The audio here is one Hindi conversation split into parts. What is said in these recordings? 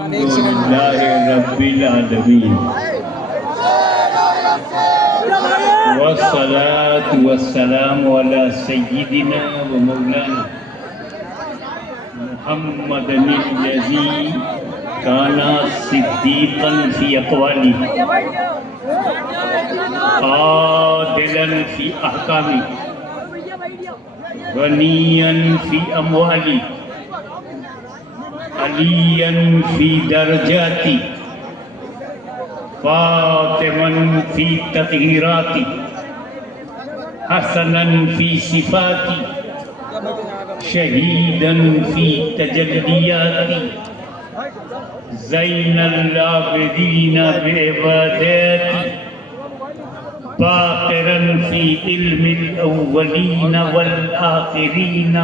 अल्हम्दुलिल्लाहि रब्बिल आलमीन वस्सलातु वस्सलामु अला सय्यिदिना व मौलाना मुहम्मदिल लज़ी काना सिद्दीक़न फ़ी अक़वाली आदिलन फ़ी अहकामी गनियन फ़ी अमवाली अलियन फ़ी दरजाती फ़ातिमन फ़ी तत्हीराती हसनन फ़ी सिफ़ाती शहीदन फ़ी तजल्लियाती ज़ैनल आबिदीन बिइबादती बाक़िरन फ़ी इल्मिल अव्वलीन वल आख़िरीन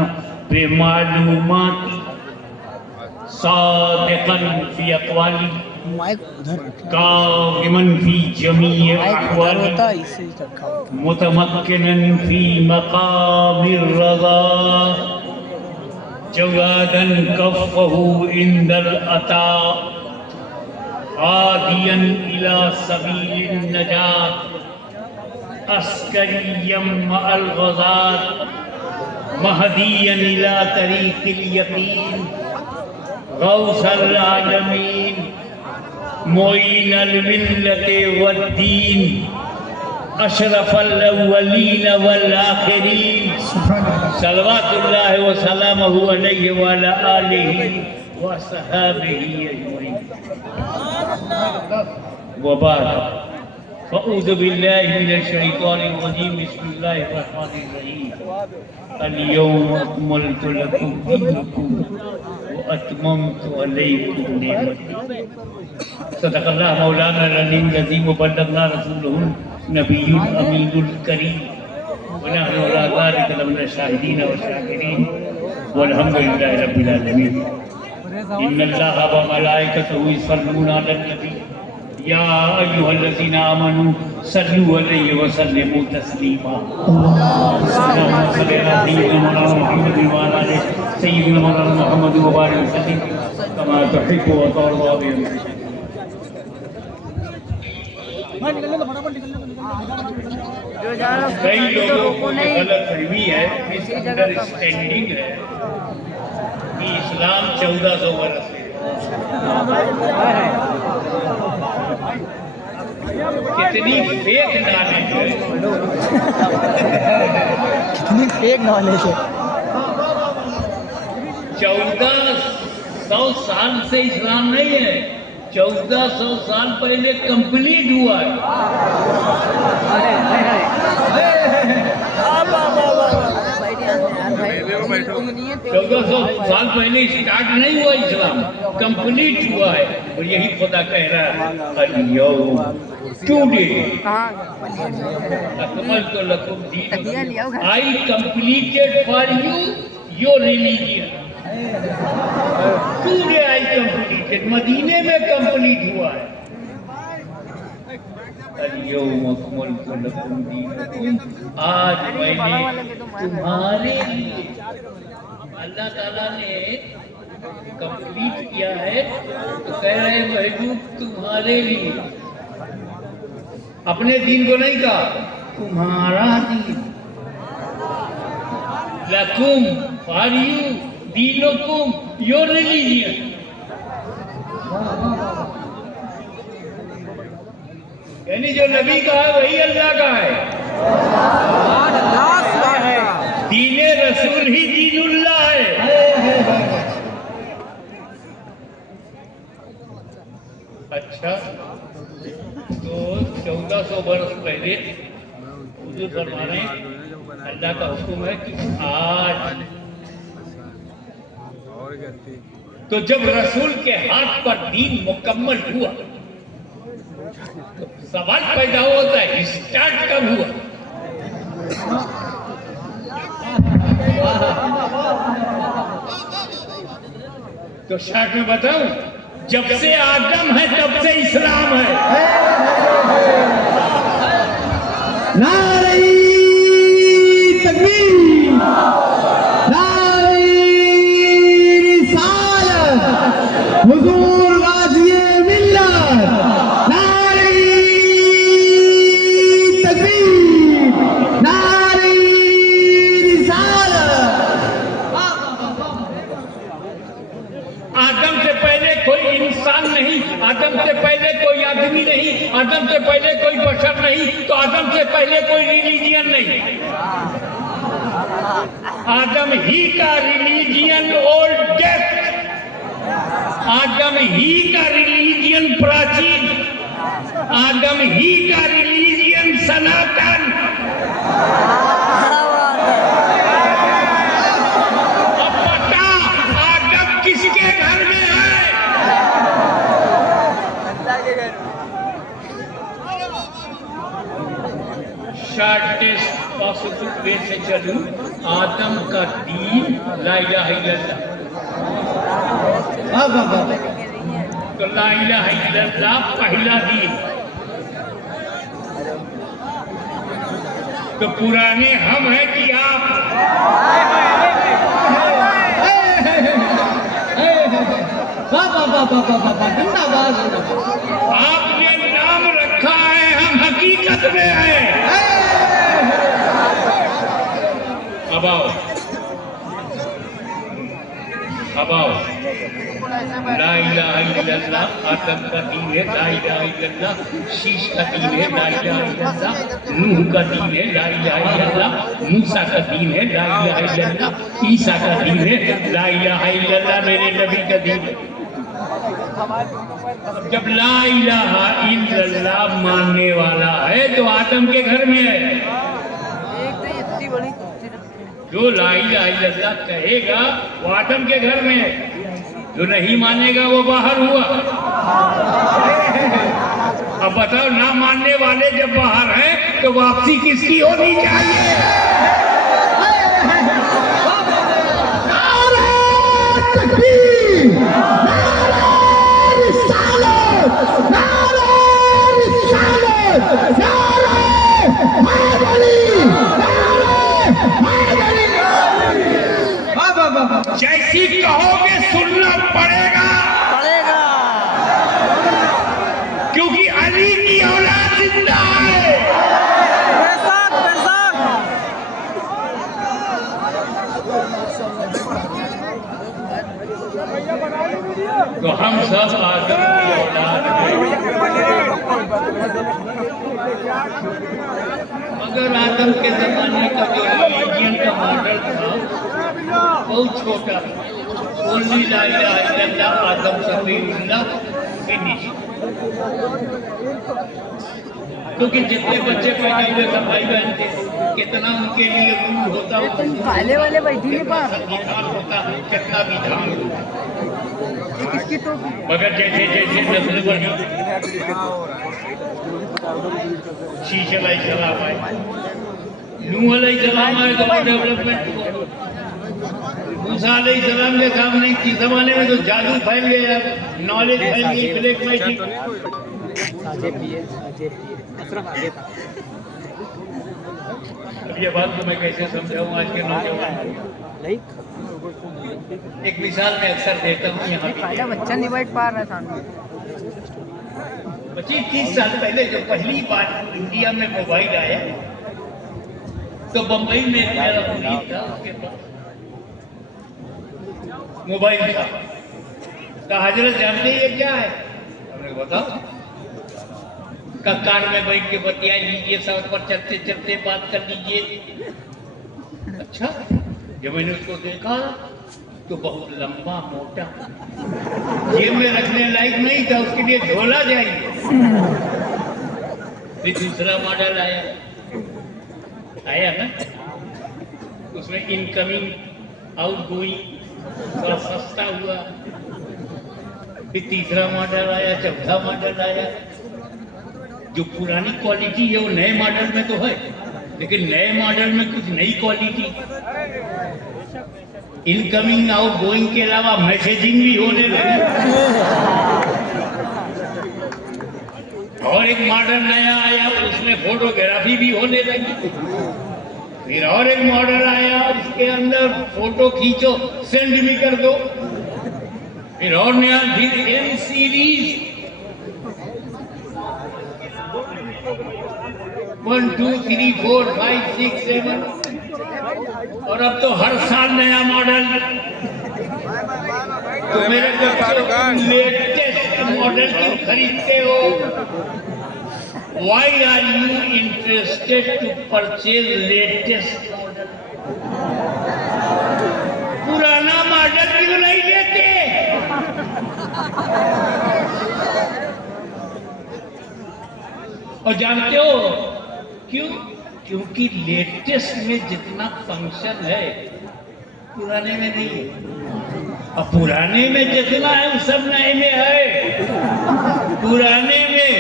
बिमालूमाती सादिक़न फ़ी अक़वाली काइमन फ़ी जमीइ अहवाली मुतमक्किनन फ़ी मक़ामिर रज़ा जवादन कफ़्फ़हु इंदल अता आदियन इला सबीलिन नजात अस्करियम मअल ग़ज़ात महदियन इला तरीक़िल यक़ीन गौसल आलमीन मोइनल मिल्लति वद्दीन अशरफल अव्वलीन वल आखिरीन सल्लल्लाहु व सल्लमहु अलैहि व अला आलिहि व सहाबिहि अजमईन व बाद फ़अऊज़ु बिल्लाहि मिनश शैतानिर रजीम बिस्मिल्लाहिर रहमानिर रहीम अल-यौम अकमलतु लकुम दीनकुम व अतममतु अलैकुम निअमती सदक़ल्लाहु मौलाना अल-अलीम लज़ीम व बल्लगना रसूलहुल नबियुल अमीनुल करीम व नहनु अला ज़ालिका लमिनश शाहिदीन व शाकिरीन वल्हम्दुलिल्लाहि रब्बिल आलमीन इन्नल्लाहा व मलाइकतहु युसल्लूना अलन नबी या अय्युहल्लज़ीना आमनू सल्लु अलैहि व सल्लिमू तस्लीमा अल्लाहुम्मा सल्लि अला सय्यिदिना मुहम्मद व अला आलि सय्यिदिना मुहम्मद व बारिक वसल्लिम कमा तुहिब्बु व तर्दा बिही। कई लोगों को गलतफहमी है, मिसअंडरस्टैंडिंग है कि इस्लाम 1400 वर्ष है। कितनी फेक नॉलेज है, कितनी फेक नॉलेज है। 1400 साल से इस्लाम नहीं है, 1400 साल पहले कंप्लीट हुआ है। 1400 साल पहले स्टार्ट नहीं हुआ इस्लाम, कंप्लीट हुआ है। और यही खुदा कह रहा है अल-यौम टुडे अकमलतु लकुम दीनकुम I completed for you your religion. Today I completed, मदीने में कंप्लीट हुआ है। अल-यौम अकमलतु लकुम दीनकुम आज मैंने तुम्हारे लिए, अल्लाह ताला ने कंप्लीट किया है तो कह रहे हैं महबूब तुम्हारे लिए, अपने दीन को नहीं कहा, तुम्हारा दीन। लकुम फॉर यू, दीनुकुम योर रिलीजियन। यानी जो नबी का है वही अल्लाह का है। दीने रसूल ही दीनुल्लाह है। अच्छा, तो 1400 वर्ष पहले हुजूर फरमा रहे हैं अल्लाह का हुक्म है कि आज, तो जब रसूल के हाथ पर दीन मुकम्मल हुआ तो सवाल पैदा होता है स्टार्ट कब हुआ? तो शॉर्ट में बताऊं, जब से आदम है तब से इस्लाम है। नारे तकबीर, नारे रिसालत, हुजूर आदम से पहले कोई आदमी नहीं, आदम से पहले कोई बशर नहीं, तो आदम से पहले कोई रिलीजियन नहीं। आदम ही का रिलीजियन ओल्डेस्ट, आदम ही का रिलीजियन प्राचीन, आदम ही का रिलीजियन सनातन। अब बता आदम किसके घर में है? शॉर्टेस्ट पॉसिबल वे से चलूं, आदम का दीन ला इलाहा इल्लल्लाह। तो ला इलाहा इल्लल्लाह पहला दीन। तो पुराने हम हैं कि आप? आपने नाम रखा है, हम हकीकत में हैं। अब आओ, अब आओ। ला इलाहा इल्लल्लाह आदम का दीन है, ला इलाहा इल्लल्लाह शीश का दीन है, ला इलाहा इल्लल्लाह नूह का दीन है, ला इलाहा इल्लल्लाह मूसा का दीन है, ला इलाहा इल्लल्लाह ईसा का दीन है, ला इलाहा इल्लल्लाह मेरे नबी का दीन है। जब ला इलाहा इल्लल्लाह मानने वाला है तो आदम के घर में है। जो ला इलाहा इल्लल्लाह कहेगा वो आदम के घर में है, जो नहीं मानेगा वो बाहर हुआ। अब बताओ, ना मानने वाले जब बाहर हैं तो वापसी किसकी होनी चाहिए? जैसी कहोगे सुनना पड़ेगा, क्योंकि अली की औलाद जिंदा है। तो हम सब आदम की औलाद हैं। मगर आदम के जमाने का जो रिलीजियन का मॉडल था बहुत छोटा, ओनली ला इलाहा इल्लल्लाह आदम सफीउल्लाह फिनिश। क्योंकि जितने बच्चे पैदा हुए सब भाई बहन थे, कितना उनके लिए रूल होता, काले वाले बैठी संविधान होता, कितना विधान होता। तो मगर जैसे जैसे नस्ल बढ़ी, शीश अलैहिस्सलाम आए, नूह अलैहिस्सलाम आए तो डेवलपमेंट हुआ। मूसा अलैहिस्सलाम के सामने इस जमाने में तो जादू फैल गया, नॉलेज फैल गई, ब्लैक मैजिक। अब ये बात तो मैं कैसे समझाऊं आज के नौजवान? एक मिसाल मैं अक्सर देता हूँ यहाँ पे, बच्चा नहीं बैठ पा रहा था। 25-30 साल पहले जब पहली बार इंडिया में मोबाइल आया तो बम्बई में एक मेरा मुरीद था, उसके पास मोबाइल था। तो हजरत जानते ही ये क्या है? हमने बताओ, कार में बैठ के बतिया लीजिए, सड़क पर चलते चलते बात कर लीजिए। अच्छा, जब मैंने उसको देखा तो बहुत लंबा मोटा, जेब में रखने लायक नहीं था, उसके लिए झोला चाहिए। फिर दूसरा मॉडल आया ना, उसमें इनकमिंग आउट गोइंग थोड़ा सस्ता हुआ। फिर तीसरा मॉडल आया, चौथा मॉडल आया। जो पुरानी क्वालिटी है वो नए मॉडल में तो है, लेकिन नए मॉडल में कुछ नई क्वालिटी, इनकमिंग आउट गोइंग के अलावा मैसेजिंग भी होने लगी। और एक मॉडल नया आया, उसमें फोटोग्राफी भी होने लगी। फिर और एक मॉडल आया, उसके अंदर फोटो खींचो सेंड भी कर दो। फिर और नया, फिर एम सीरीज 1 2 3 4 5 6 7, और अब तो हर साल नया मॉडल। तो मेरे को लेटेस्ट मॉडल क्यों खरीदते हो? Why are you interested to purchase latest model? पुराना मॉडल क्यों नहीं लेते? और जानते हो क्यों? क्योंकि लेटेस्ट में जितना फंक्शन है पुराने में नहीं है, और पुराने में जितना है वो सब नए में है। पुराने में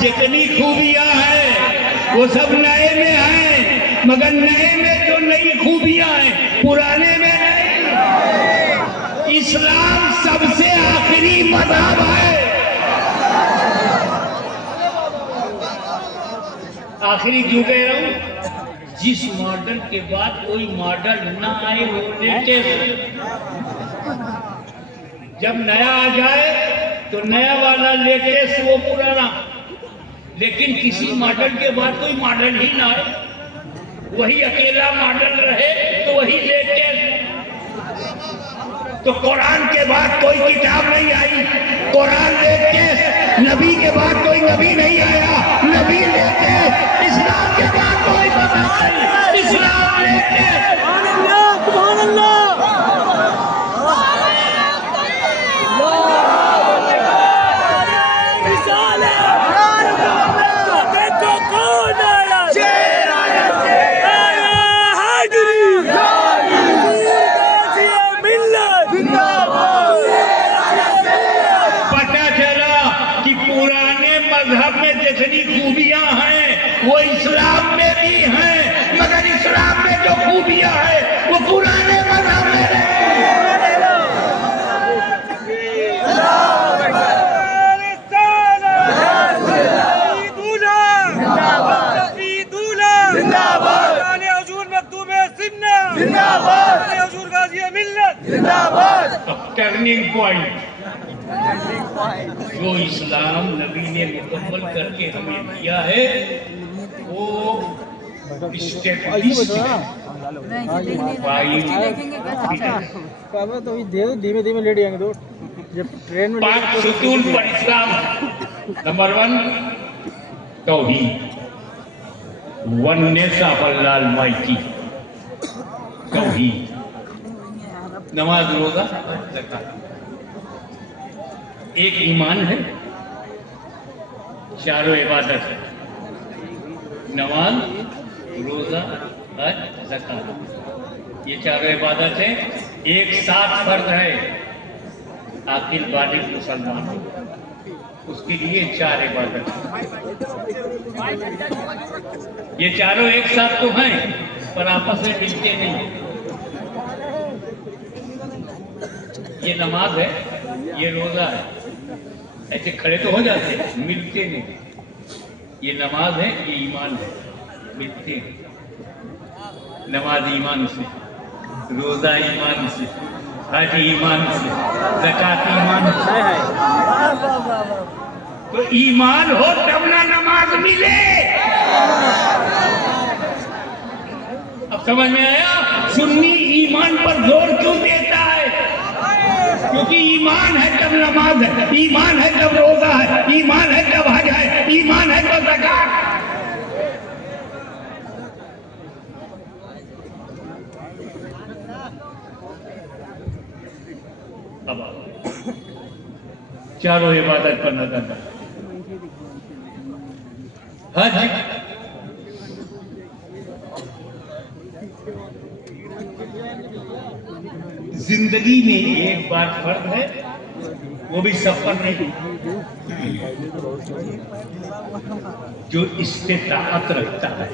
जितनी खूबियां हैं वो सब नए में है, मगर नए में जो नई खूबियां हैं पुराने में नहीं। इस्लाम सबसे आखिरी मज़हब है। आखिरी क्यों कह रहा हूं? जिस मॉडल के बाद कोई मॉडल ना आए वो लेटेस्ट। जब नया आ जाए तो नया वाला लेटेस्ट, वो पुराना। लेकिन किसी मॉडल के बाद कोई मॉडल ही ना आए, वही अकेला मॉडल रहे तो वही लेटेस्ट। तो कुरान के बाद कोई किताब नहीं आई, कुरान लेटेस्ट। नबी के बाद कोई नबी नहीं आया, नबी लेटेस्ट। इस्लाम के बाद कोई बदल, इस्लाम लेटेस्ट। सुभान अल्लाह। जितनी खूबियां हैं वो इस्लाम में भी हैं, मगर इस्लाम में जो खूबियां हैं वो पुराने मज़हब में नहीं। टर्निंग पॉइंट जो इस्लाम नबी ने मुकम्मल करके हमें दिया है वो नहीं तो धीमे धीमे लेट जाएंगे तो जब ट्रेन में। पांच सुतून पर इस्लाम। Number 1 Towhid, oneness of Allah Almighty. तौहीद, नमाज, रोजा, ज़कात। एक ईमान है, चारों इबादत है, नमाज, रोजा, हज, ज़कात। ये चारों इबादत है, एक साथ फर्ज है। आकिल बालिग मुसलमान उसके लिए 4 इबादत है। ये चारों एक साथ तो हैं पर आपस में मिलते नहीं। ये नमाज है, ये रोजा है, ऐसे खड़े तो हो जाते हैं, मिलते नहीं। ये नमाज है, ये ईमान है, मिलते नहीं। नमाज ईमान से, रोजा ईमान से, हज ईमान से, ज़कात ईमान से। तो ईमान हो तब ना नमाज मिले। अब समझ में आया सुन्नी ईमान पर जोर क्यों देता है? क्योंकि ईमान है तब नमाज है, ईमान है तब रोजा है, ईमान है तब हज है, ईमान है तब ज़कात। अब चारों इबादत पर नजर डाल। हज जिंदगी में एक बार फर्ज है, वो भी सफर नहीं। जो इस्तिताअत रखता है,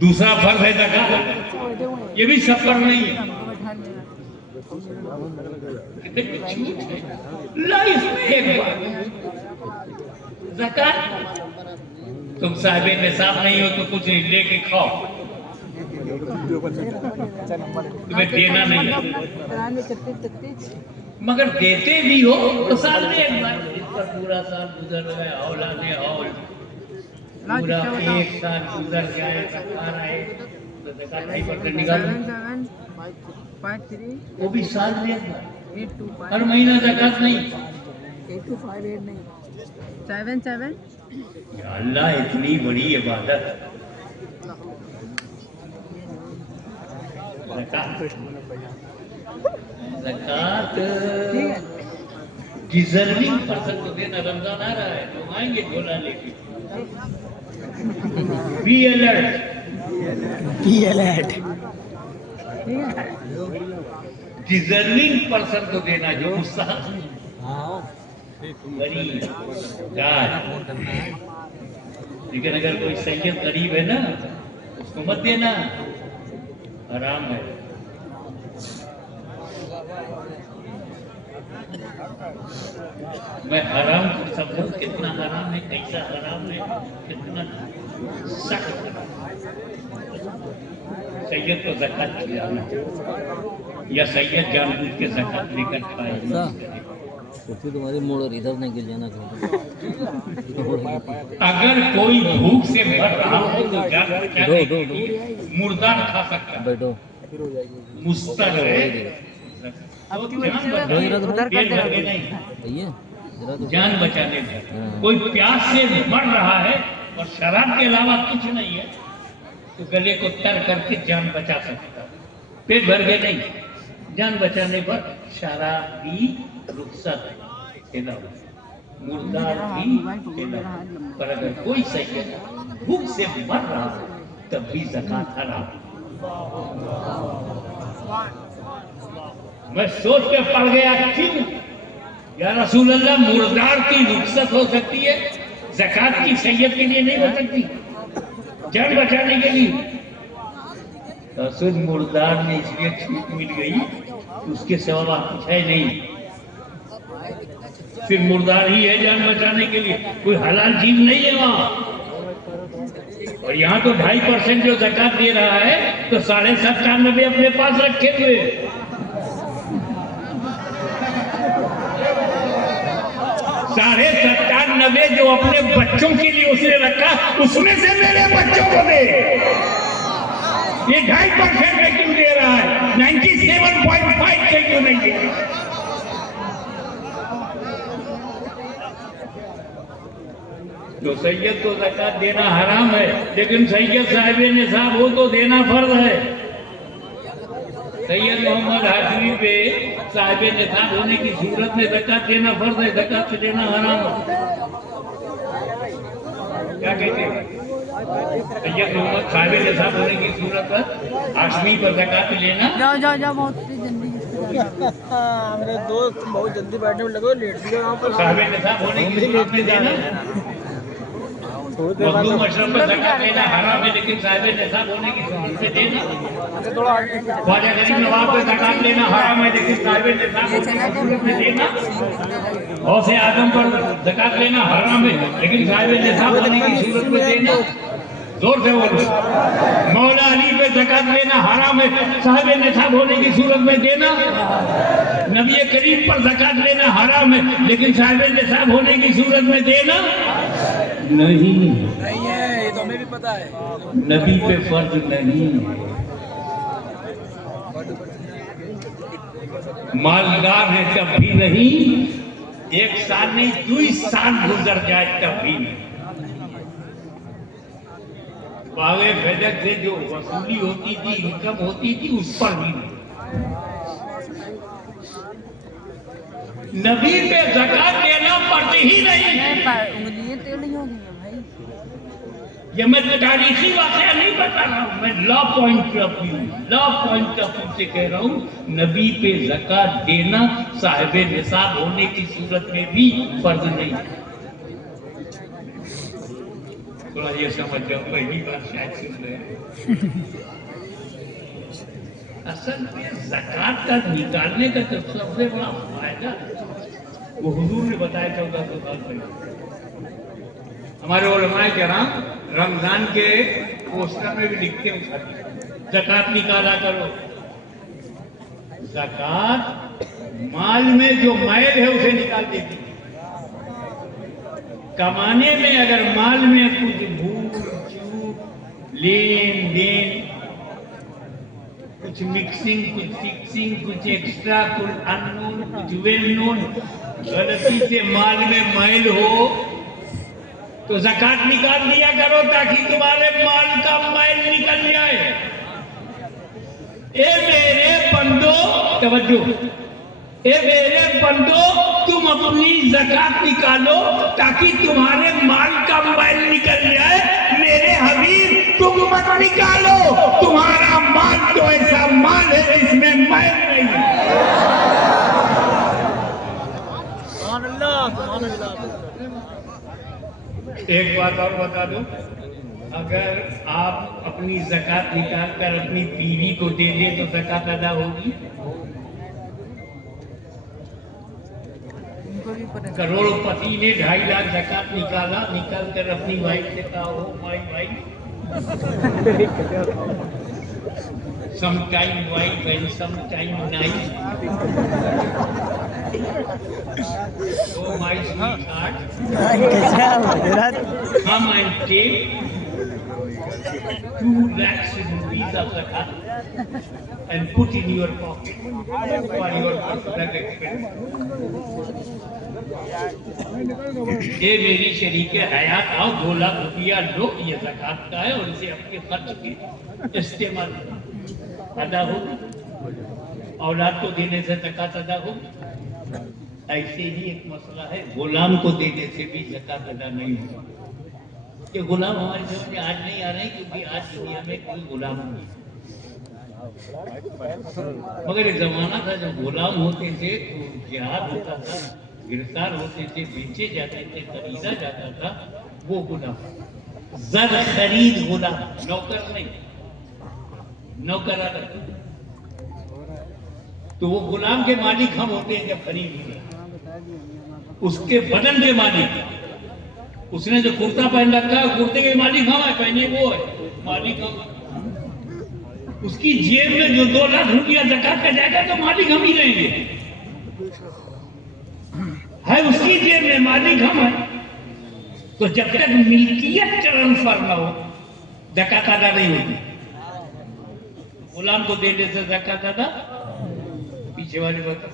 दूसरा फर्ज है ज़कात, ये भी सफर नहीं है। लाइफ में एक बार ज़कात। तुम साहिबे निसाब नहीं हो तो कुछ नहीं, लेके खाओ, तुम्हें देना नहीं है। मगर देते भी हो तो साल में एक बार। इसका पूरा साल गुजर गया, औलादे औल पूरा एक साल गुजर जाए रखा रहे तो ज़कात 2% निकालो। 77553 वो भी साल में एक बार, 825 हर महीना ज़कात नहीं। 8258 नहीं 77 या अल्लाह, इतनी बड़ी इबादत ज़कात ठीक है। डिजर्विंग पर्सन को देना। रमजान आ रहा है, लोग आएंगे झोला लेके। बी अलर्ट, डिजर्विंग पर्सन को देना, जो मुस्तहक गरीब गाय। लेकिन अगर कोई सैयद गरीब है ना, उसको मत देना, हराम है। मैं हराम को समझूं कितना हराम है, कैसा हराम है, कितना सख्त हराम है। सैयद को ज़कात खिलाना या सैयद जानबूझ के ज़कात लेकर खाए। तो फिर तुम्हारी मोड़ इधर नहीं गिर जाना चाहिए। अगर कोई भूख से मर रहा हो तो जान बचाने के लिए मुर्दार खा सकता है, बैठो मुस्तक है। अब की जान वजह बचाने, से उधर कर पेट भर के देना। नहीं, भैया जरा तो जान बचाने में। कोई प्यास से मर रहा है और शराब के अलावा कुछ नहीं है तो गले को तर करके जान बचा सकता है। पेट भर के नहीं, जान बचाने पर शराब भी रुखसत है, मुर्दार भी है। पर अगर कोई सैयद भूख से मर रहा है तब भी ज़कात हराम। मैं सोच के पड़ गया, क्यों या रसूल अल्लाह, मुर्दार की रुखसत हो सकती है, ज़कात की सैयद के लिए नहीं हो सकती, जान बचाने के लिए। रसूल मुर्दार में इसलिए छूट मिल गई, उसके सिवा कुछ है नहीं, फिर मुर्दार ही है जान बचाने के लिए, कोई हलाल चीज नहीं है वहां। और यहाँ तो 2.5% जो ज़कात दे रहा है तो 97.5 अपने पास रखे हुए। 97.5 जो अपने बच्चों के लिए उसने रखा, उसमें से मेरे बच्चों को दे। ये 2.5% में क्यों दे रहा है, 97.5 से क्यों नहीं दे रहा? तो सैयद को ज़कात देना हराम है, लेकिन सैयद साहिब निसाब हो तो देना फर्ज है। सैयद मोहम्मद हाशमी पे साहिब निसाब होने की सूरत में ज़कात देना फर्ज है, ज़कात से देना हराम है। क्या कहते हैं? सैयद मोहम्मद साहिब निसाब होने की सूरत पर हाशमी पर ज़कात लेना। जाओ जाओ जाओ, बहुत जल्दी मेरे दोस्त बहुत जल्दी बैठने में लगे, लेट दिया वहाँ पर। साहिब निसाब होने की सूरत में देना। मखदूम अशरफ पर ज़कात लेना हराम है, लेकिन साहिब निसाब होने की सूरत में देना। ख्वाजा गरीब नवाब पर ज़कात लेना हराम है, लेकिन साहिब निसाब होने की सूरत में देना। गौसे आजम पर ज़कात लेना हराम है, लेकिन साहिब निसाब होने की सूरत में देना। जोर से बोलो। मौला अली पे ज़कात लेना हराम है, साहिब निसाब होने की सूरत में देना। नबी करीम पर ज़कात लेना हराम है, लेकिन साहिब निसाब होने की सूरत में देना नहीं है, ये तो हमें भी पता है। नबी पे फर्ज नहीं है। मालदार है तब भी नहीं, 1 साल नहीं 2 साल गुजर जाए तब भी नहीं। बागे फेदक से जो वसूली होती थी, इनकम होती थी, उस पर भी नहीं। नबी पे ज़कात देना पड़ती ही नहीं। उंगलियां टेढ़ी हो गई हैं भाई। ये मैं तारीखी वाक़या नहीं बता रहा हूँ, मैं लॉ पॉइंट ऑफ से कह रहा हूँ। नबी पे ज़कात देना साहिब निसाब होने की सूरत में भी फर्ज नहीं है। थोड़ा ये समझ जाओ, पहली बार शायद सुन रहे हैं। असल में ज़कात का निकालने का तो सबसे बड़ा फायदा वो हुजूर ने बताया 1400 साल पहले। हमारे उलमाए किराम रमजान के पोस्टर में भी लिखते हैं, ज़कात निकाला करो। ज़कात माल में जो मैल है उसे निकाल देती है। कमाने में अगर माल में कुछ भूल लेन देन, कुछ मिक्सिंग, कुछ फिक्सिंग, कुछ एक्स्ट्रा, कुछ अननोन, कुछ वेल नोन, गलती से माल में मैल हो तो ज़कात निकाल दिया करो ताकि तुम्हारे माल का मैल निकल जाए। ए मेरे बंदो, तवज्जो, ए मेरे बंदो, तुम अपनी ज़कात निकालो ताकि तुम्हारे माल का मैल निकल जाए। मेरे हबीब, तुम मत निकालो, तुम्हारा माल तो ऐसा माल है जिसमें मैल नहीं। सुभान अल्लाह, सुभान अल्लाह। एक बात और बता दूं, अगर आप अपनी ज़कात निकाल कर अपनी बीवी को दे दें तो ज़कात अदा होगी? उनको भी पता करोड़पति ने 2.5 लाख ज़कात निकाला, निकाल कर अपनी वाइफ से कहा, oh my wife, sometime wife and sometime nice, oh my sweetheart, come and take 2 lakhs rupees of zakat and put in your pocket for your personal expense. ये मेरी शरीके हयात आओ, 2 लाख रुपया लो, ये ज़कात का है और इसे अपने खर्च के इस्तेमाल अदा हो। औलाद को देने से ज़कात अदा हो। ऐसे ही एक मसला है, गुलाम को देने से भी ज़कात अदा नहीं हो। ये गुलाम हमारे समझ में आज नहीं आ रहे हैं क्योंकि आज दुनिया में कोई गुलाम नहीं, मगर एक जमाना था जब गुलाम होते थे तो जिहाद होता था, गिरफ्तार होते थे, बेचे जाते थे, खरीदा जाता था, वो गुलाम। जर खरीद गुलाम, नौकर नहीं, नौकर अलग। तो वो गुलाम के मालिक हम होते हैं जब खरीद, उसके बदन के मालिक। उसने जो कुर्ता पहन रखा है, कुर्ते के मालिक हम है, पहने वो है, मालिक हम। उसकी जेब में जो 2 लाख रुपया ज़कात का जाएगा तो मालिक हम ही रहेंगे, है उसकी जेब में, मालिक हम है। तो जब तक मिल्कियत ट्रांसफर न हो ज़कात अदा नहीं होती। गुलाम को देने से ज़कात अदा, पीछे वाले बता,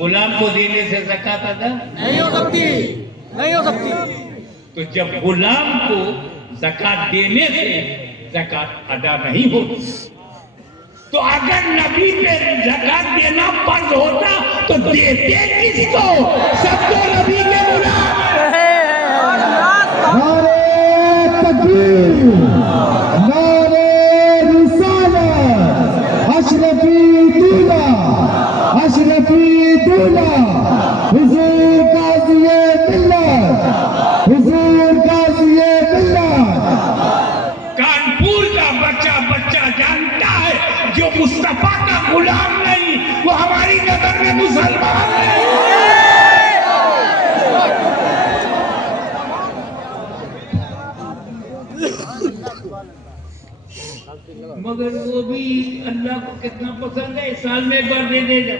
गुलाम को देने से ज़कात अदा नहीं हो सकती, नहीं हो सकती। तो जब गुलाम को ज़कात देने से ज़कात अदा नहीं होती, तो अगर नबी पे ज़कात देना फर्ज होता तो देते किसको? सबको नबी के गुलाम। नारे तकबीर, नारे रिसालत, अशरफी दूल्हा, अशरफी दूल्हा, हुजूर काज़िए मिल्लत, हुजूर काज़िए मिल्लत। कानपुर का बच्चा बच्चा जानता है जो मुस्तफा का गुलाम नहीं, वो हमारी नजर में मुसलमान नहीं। मगर वो भी अल्लाह को कितना पसंद है, साल में एक बार दे देगा।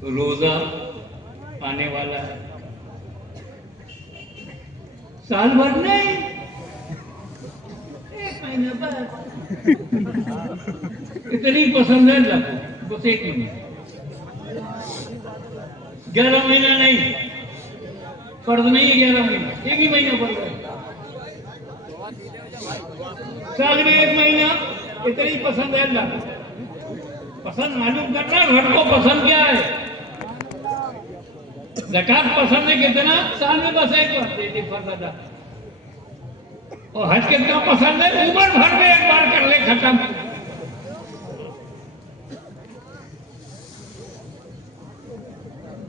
तो रोजा आने वाला है, साल भर नहीं, 1 महीना बाद। इतनी पसंद है अल्लाह को, बस 1 महीना, 11 महीना नहीं, फर्ज नहीं है 11 महीना, 1 ही महीना फर्ज है। साल में 1 महीना, इतनी पसंद है अल्लाह को। पसंद मालूम करना, घर को पसंद क्या है? ज़कात पसंद है कितना? साल में बस 1 बार दे दे, फर्ज अदा। और हज कितना पसंद है? उम्र भर में 1 बार कर ले, खत्म।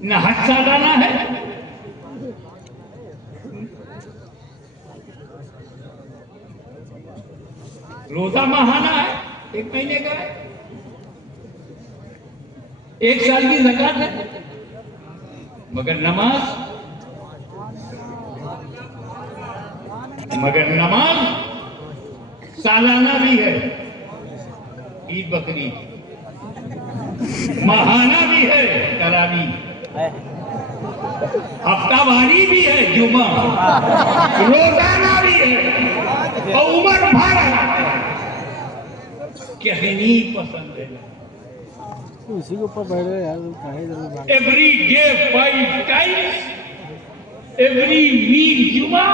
न हज सालाना है, रोजा माहाना है, 1 महीने का है, 1 साल की ज़कात है। मगर नमाज सालाना भी है, ईद बकरी, माहाना भी है, तरावी। हफ्तावारी भी है जुमा, रोजाना भी है और उम्र भर है। कहनी पसंद है उसी के ऊपर बैठ गए यार, काहे जरूर every day 5 times, every week Jumma,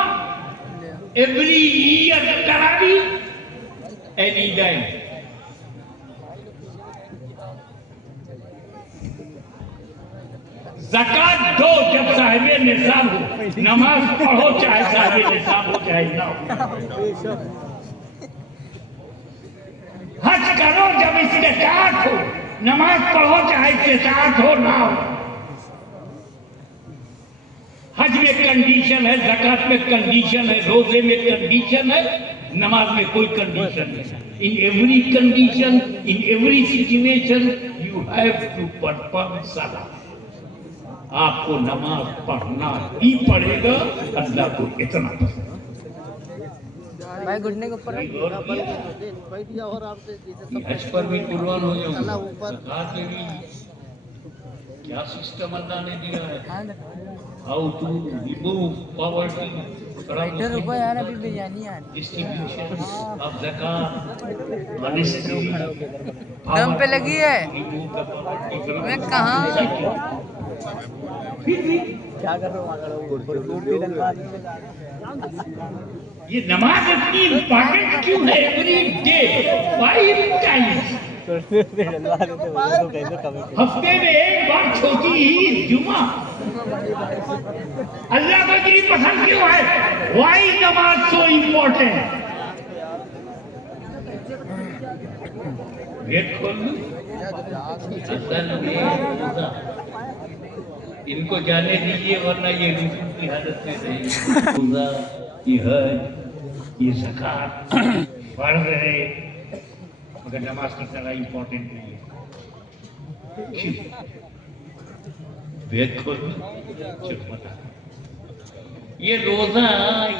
every year Taraweeh, any time. ज़कात दो जब साहिबे निसाब हो, नमाज पढ़ो चाहे साहिबे निसाब हो चाहे ना हो। हज करो जब इस्तेताअत हो, नमाज पढ़ो चाहे इस्तेताअत हो ना हो। हज में कंडीशन है, ज़कात में कंडीशन है, रोजे में कंडीशन है, नमाज में कोई कंडीशन नहीं। In every condition, in every situation you have to perform salat. आपको नमाज पढ़ना ही पड़ेगा। अल्लाह को इतना पसंद। भाई घुटने के ऊपर हज पर भी कुर्बान हो जाओगे। ज़कात में भी क्या सिस्टम अल्लाह ने दिया है। हाउ टू रिमूव पॉवर्टी, इधर रुको यार, अभी बिरयानी आ रही डिस्ट्रीब्यूशन ऑफ ज़कात, ऑनेस्टी, दम पे लगी है। मैं कहाँ क्या कर रहे हो? ये नमाज इतनी इम्पोर्टेंट क्यों है? एवरी डे 5 टाइम्स, हफ्ते में एक बार छोटी ईद जुमा। अल्लाह को इतनी पसंद क्यों है? वाई नमाज सो इम्पोर्टेंट? वेट खोल लूं? असल में इनको जाने दीजिए वरना ये रुकू की हालत में रहेंगे। रोजा, ये हज, ये ज़कात फर्ज है, मगर नमाज की तरह इम्पोर्टेंट नहीं है। क्यों? वेद खोल चुप बता। ये रोजा,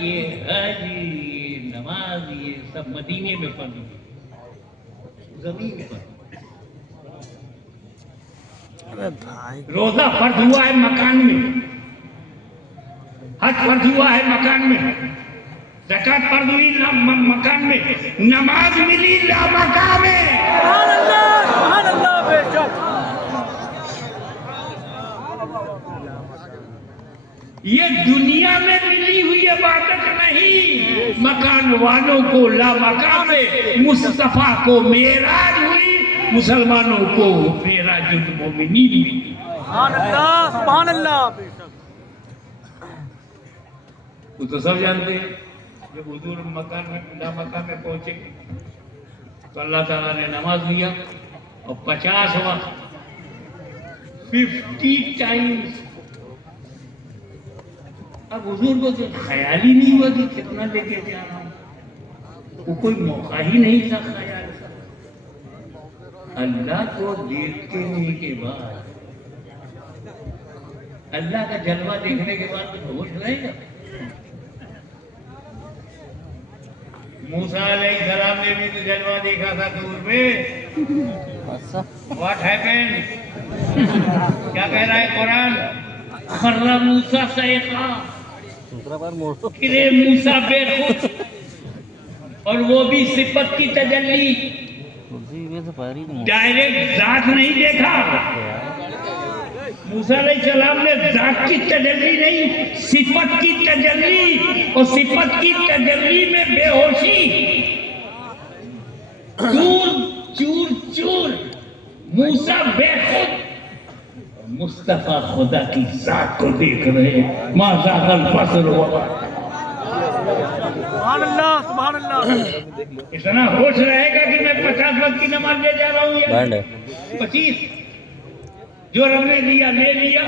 ये हज, ये नमाज, ये सब मदीने में पढ़ी, जमीन पर। रोजा फर्ज हुआ है मकान में, हज फर्ज हुआ है मकान में, ज़कात फर्ज हुई मकान में, नमाज मिली लामकान में। ये दुनिया में मिली हुई इबादत नहीं, मकान वालों को लामकान में। मुस्तफा को मेराज हुई, मुसलमानों को मेराजुल मोमिनीन मिली। सुभान अल्लाह। वो तो सब जानते हैं। जब हुजूर मकान में पहुंचे तो अल्लाह ताला ने नमाज दिया और 50 वक्त 50 टाइम्स। अब हुजूर को तो ख्याल ही नहीं हुआ कि कितना लेके जा रहा हूं, वो कोई मौका ही नहीं था ख्याल का। अल्लाह को देखने के बाद, अल्लाह का जलवा देखने के बाद तो होश रहेगा। मूसा अलैहिस्सलाम ने भी तो जलवा देखा था दूर में। What happened? क्या कह रहा है कुरान? खर्रा मूसा सैक़ा, गिरे मूसा बेखुद, और वो भी सिफत की तजल्ली, डायरेक्ट जात नहीं देखा। मूसा अलैहिस्सलाम ने जात की तजल्ली नहीं, सिफत की तजल्ली, और सिफत की तजल्ली में बेहोशी, चूर चूर चूर। मूसा बेखुद, मुस्तफा खुदा की जात को देख रहे। माज़ागल बसर वमा। सुभान अल्लाह, सुभान अल्लाह। इतना होश रहेगा कि मैं 50 वक्त की नमाज ले जा रहा हूँ या 25? जो रब ने दिया ले लिया,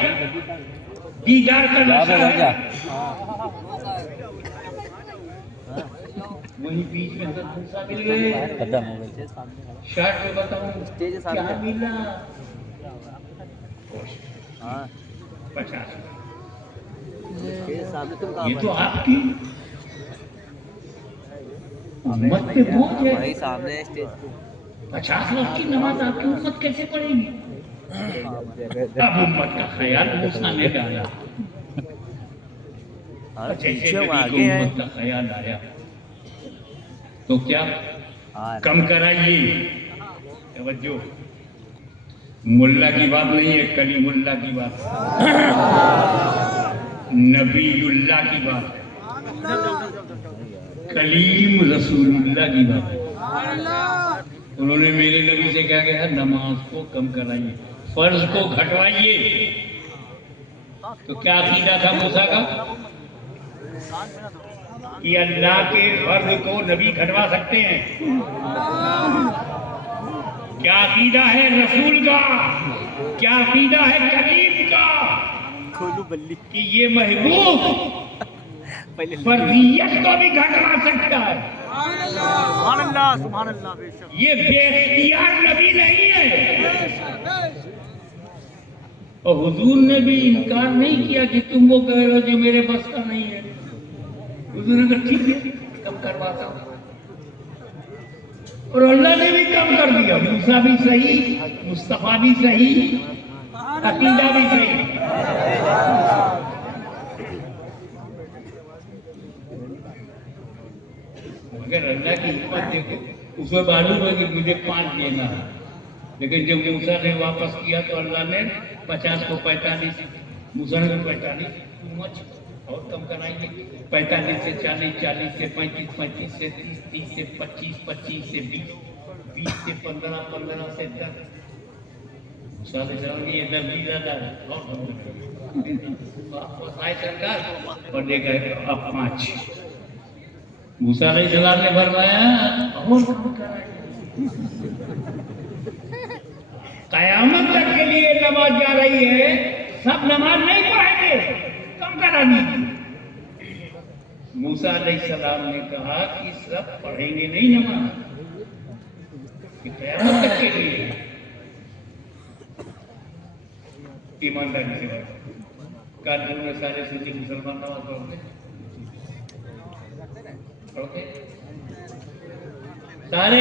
दीदार का नशा है। वही बीच में सब भूसा मिल गए। शर्ट में बताऊं क्या मिला? 50। ये तो आपकी उम्मत पे बोझ है। 50 वक्त की नमाज आपकी उम्मत कैसे पढ़ेगी? अब उम्मत का ख्याल मूसा ने डाला। जैसे नबी को उम्मत का ख्याल आया तो क्या कम कराइए। तवज्जो, मुल्ला की बात नहीं है, कलीमुल्ला की बात है, नबीउल्लाह की बात है, कलीम रसूलुल्लाह की बात है। उन्होंने मेरे नबी से क्या कहा, नमाज को कम कराइए, फर्ज को घटवाइए। तो क्या अकीदा था मूसा का कि अल्लाह के फर्ज को नबी घटवा सकते हैं? क्या अकीदा है रसूल का, क्या अकीदा है करीम का कि ये महबूब फर्जियत को भी घटवा सकता है? ये बेख्तियार नबी नहीं है। और हुजूर ने भी इनकार नहीं किया कि तुम वो कह रहे हो जो मेरे बस का नहीं है। हुजूर ने कहा ठीक है, कम करवाता हूं। और अल्लाह ने भी कम कर दिया। मूसा भी सही, मुस्तफा भी सही, अकीदा भी सही। मगर अल्लाह की हिम्मत देखो, उसमें मालूम है कि मुझे 5 देना है, लेकिन जब मूसा ने वापस किया तो अल्लाह ने 50 को 45, मूसा ने 45 और कम कराएंगे, 45 से 40, 40 से 35, 35 से 30, 30 से 25, 25 से 20, 20 से 15, 15 से 10, साले चलेंगे ये 10 भी ज्यादा है। वापस आए सरकार और देखा अब 5। मूसा अलैहिस्सलाम ने फरमाया और कयामत तक के लिए नमाज जा रही है, सब नमाज नहीं पढ़ेंगे, कम करा दीजिए। मूसा अलैहिस्सलाम ने कहा कि सब पढ़ेंगे नहीं नमाज, कयामत तक के लिए। ईमानदारी से कानून में सारे सुन्नी मुसलमान नमाज पढ़ते सारे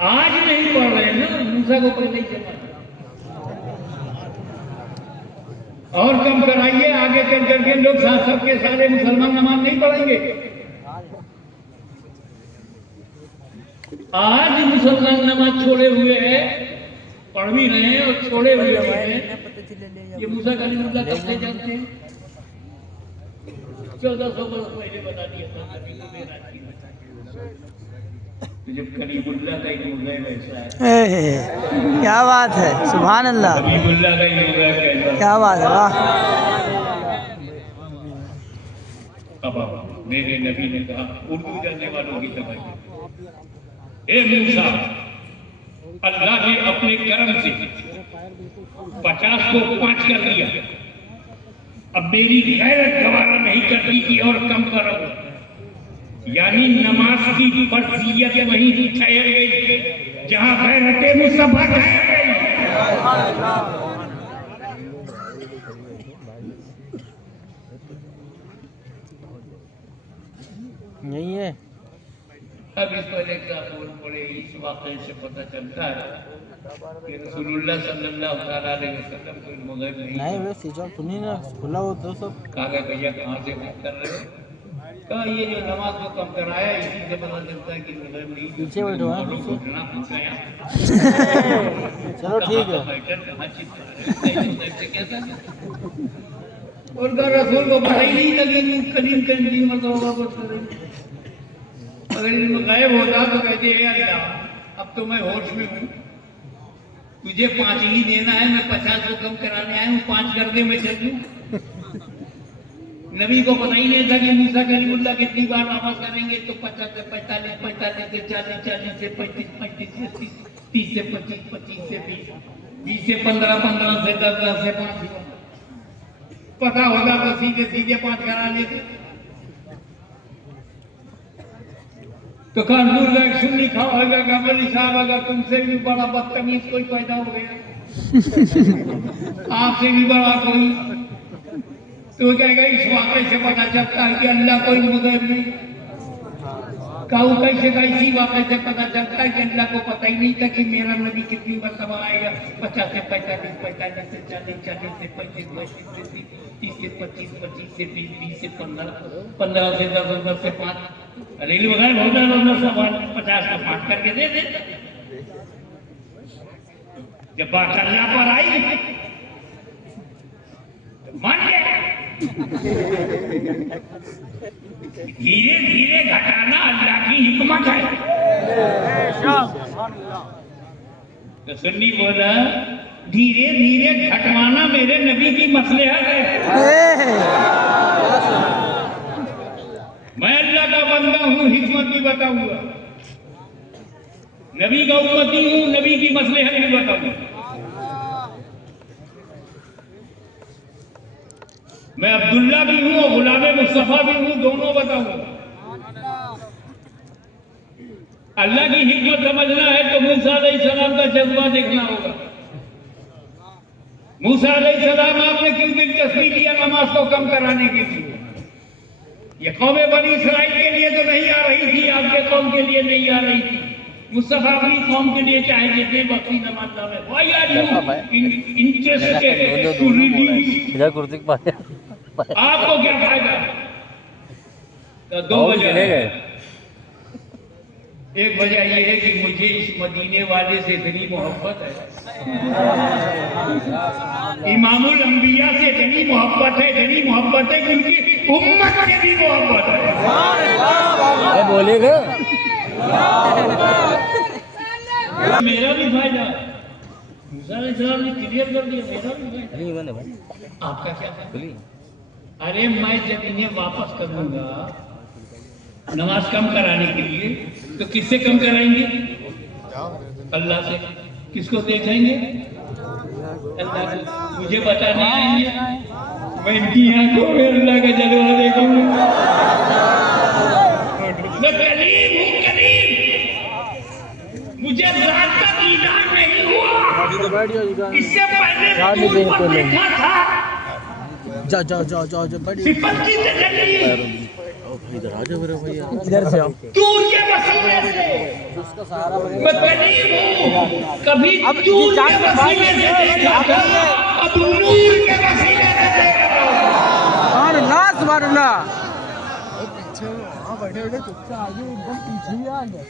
आज नहीं पढ़ रहे ना, मूसा को पहले ही जमा और कम कराइए। आगे चल करके लोग सबके सारे मुसलमान नमाज नहीं पढ़ेंगे। आज मुसलमान नमाज छोड़े हुए हैं, पढ़ भी रहे हैं और छोड़े हुए भी हैं। ये मूसा कलीमुल्लाह कब से जानते हैं? 1400 वर्ष पहले बता दिया था नबी को मेराज की। तो जब कलीमुल्लाह का इल्म ऐसा है, क्या बात है, सुभान अल्लाह, कलीमुल्लाह का इल्म कैसा, क्या बात है, वाह। अब मेरे नबी ने कहा, उर्दू जानने वालों की तवज्जो, ए मूसा, अल्लाह ने अपने करम से 50 को 5 कर दिया। अब मेरी गैरत गवारा नहीं करती कि और कम करो, यानी नमाज की फर्जियत वहीं ठहर गई जहां गैरत मुस्तफा ठहर गई। यही है। अब इस पर एक बोल पड़े, इस वाक़े से पता चलता है कि रसूलुल्लाह सल्लल्लाहु अलैहि वसल्लम कोई मुग़ैब नहीं। वे स्विच ऑफ तो नहीं ना, खुला हो तो सब। कहा भैया कहाँ से बात कर रहे हो? कहा ये जो नमाज को कम कराया इसी से पता चलता है कि मुग़ैब नहीं। पीछे बैठो हैं, घुटना पूछा यहाँ। चलो ठीक है। और रसूल को पता ही नहीं लगी करीम का इंजीम मतलब अगर इनमें गायब होता तो कहते हैं अल्लाह अब तो मैं होश में हूँ, तुझे 5 ही देना है, मैं 50 को कम कराने आया हूँ, 5 कर दे मैं चल दूँ। नबी को पता ही नहीं था कि मूसा कलीमुल्लाह कितनी बार नमाज करेंगे, तो 50 से 45, 45 से 40, 40 से 35, 35 से 30, 30 से 25, 25 से 20, 20 से 15, 15 से 10, 10 से 5। पता होगा तो सीधे सीधे 5 करा लेते। तो कानपुर का एक सुन्नी खाओगा गमली साहब, अगर तुमसे भी बड़ा बदतमीज कोई पैदा हो गया, आपसे भी बड़ा कोई, तो कहेगा इस वाक़े से पता चलता है कि अल्लाह कोई मुग़ैब नहीं। कहूँ कैसे कैसी वाक़े से पता चलता है कि अल्लाह को पता ही नहीं था कि मेरा नबी कितनी मरतबा आएगा। 50 से 45, 45 से 40, 40 से 35, 35 से 30, 30 से 25, 25 से 20, 20 से 15, 15 से 10, 10 से 5, रेल वगैरह होता है 50 का 5 करके दे देता। जब बात करना पर आई तो मान गया। धीरे धीरे घटाना अल्लाह की हिकमत है। तो सुन्नी बोला धीरे धीरे घटवाना मेरे नबी की मसलहत है। मैं अल्लाह का बंदा हूँ, हिकमत भी बताऊंगा, नबी का उम्मती हूँ, नबी की मसलहत भी बताऊंगा। मैं अब्दुल्ला भी हूँ और गुलाम मुस्तफा भी हूँ, दोनों बताऊंगा। अल्लाह की हिकमत समझना है तो मूसा अलैहिस्सलाम का जज्बा देखना होगा। मूसा अलैहिस्सलाम आपने क्यों दिलचस्पी लिया नमाज को कम कराने के लिए? ये कौमे बनी इसराइल के लिए तो नहीं आ रही थी, आपके कौम के लिए नहीं आ रही थी। मुस्तफा अपनी कौम के लिए चाहे जितने वक्ती नमाज ना है। Why are you interested to reduce? आपको क्या फायदा? तो 2 वजह है। एक वजह यह है कि मुझे इस मदीने वाले से इतनी मोहब्बत है, इमामुल अंबिया से इतनी मोहब्बत है, इतनी मोहब्बत है कि उनकी उम्मत से भी मोहब्बत है। बोलेगा मेरा भी फायदा मूसा अलैहिस्सलाम ने क्लियर कर दिया, मेरा भी फायदा। आपका क्या फायदा? अरे मैं जब इन्हें वापस कर दूंगा नमाज कम कराने के लिए तो किससे कम कराएंगे? अल्लाह से। किसको देखेंगे? अल्लाह से। मुझे बताने आएंगे, मैं इनकी आंखों में अल्लाह का जलवा देखूंगा। मैं करीब हूँ, करीब। मुझे रात का दीदार नहीं हुआ, इससे पहले देखा था। जाओ सिफत की तजल्ली इधर आ जाओ मेरे भैया, इधर से आओ। दूर के वसीले से मैं करीब हूँ, कभी दूर के वसीले से देखा था, अब नूर के वसीले से देखा था। सुभान अल्लाह। पीछे वहाँ बैठे बैठे चुपचाप आगे एकदम पीछे ही आ गए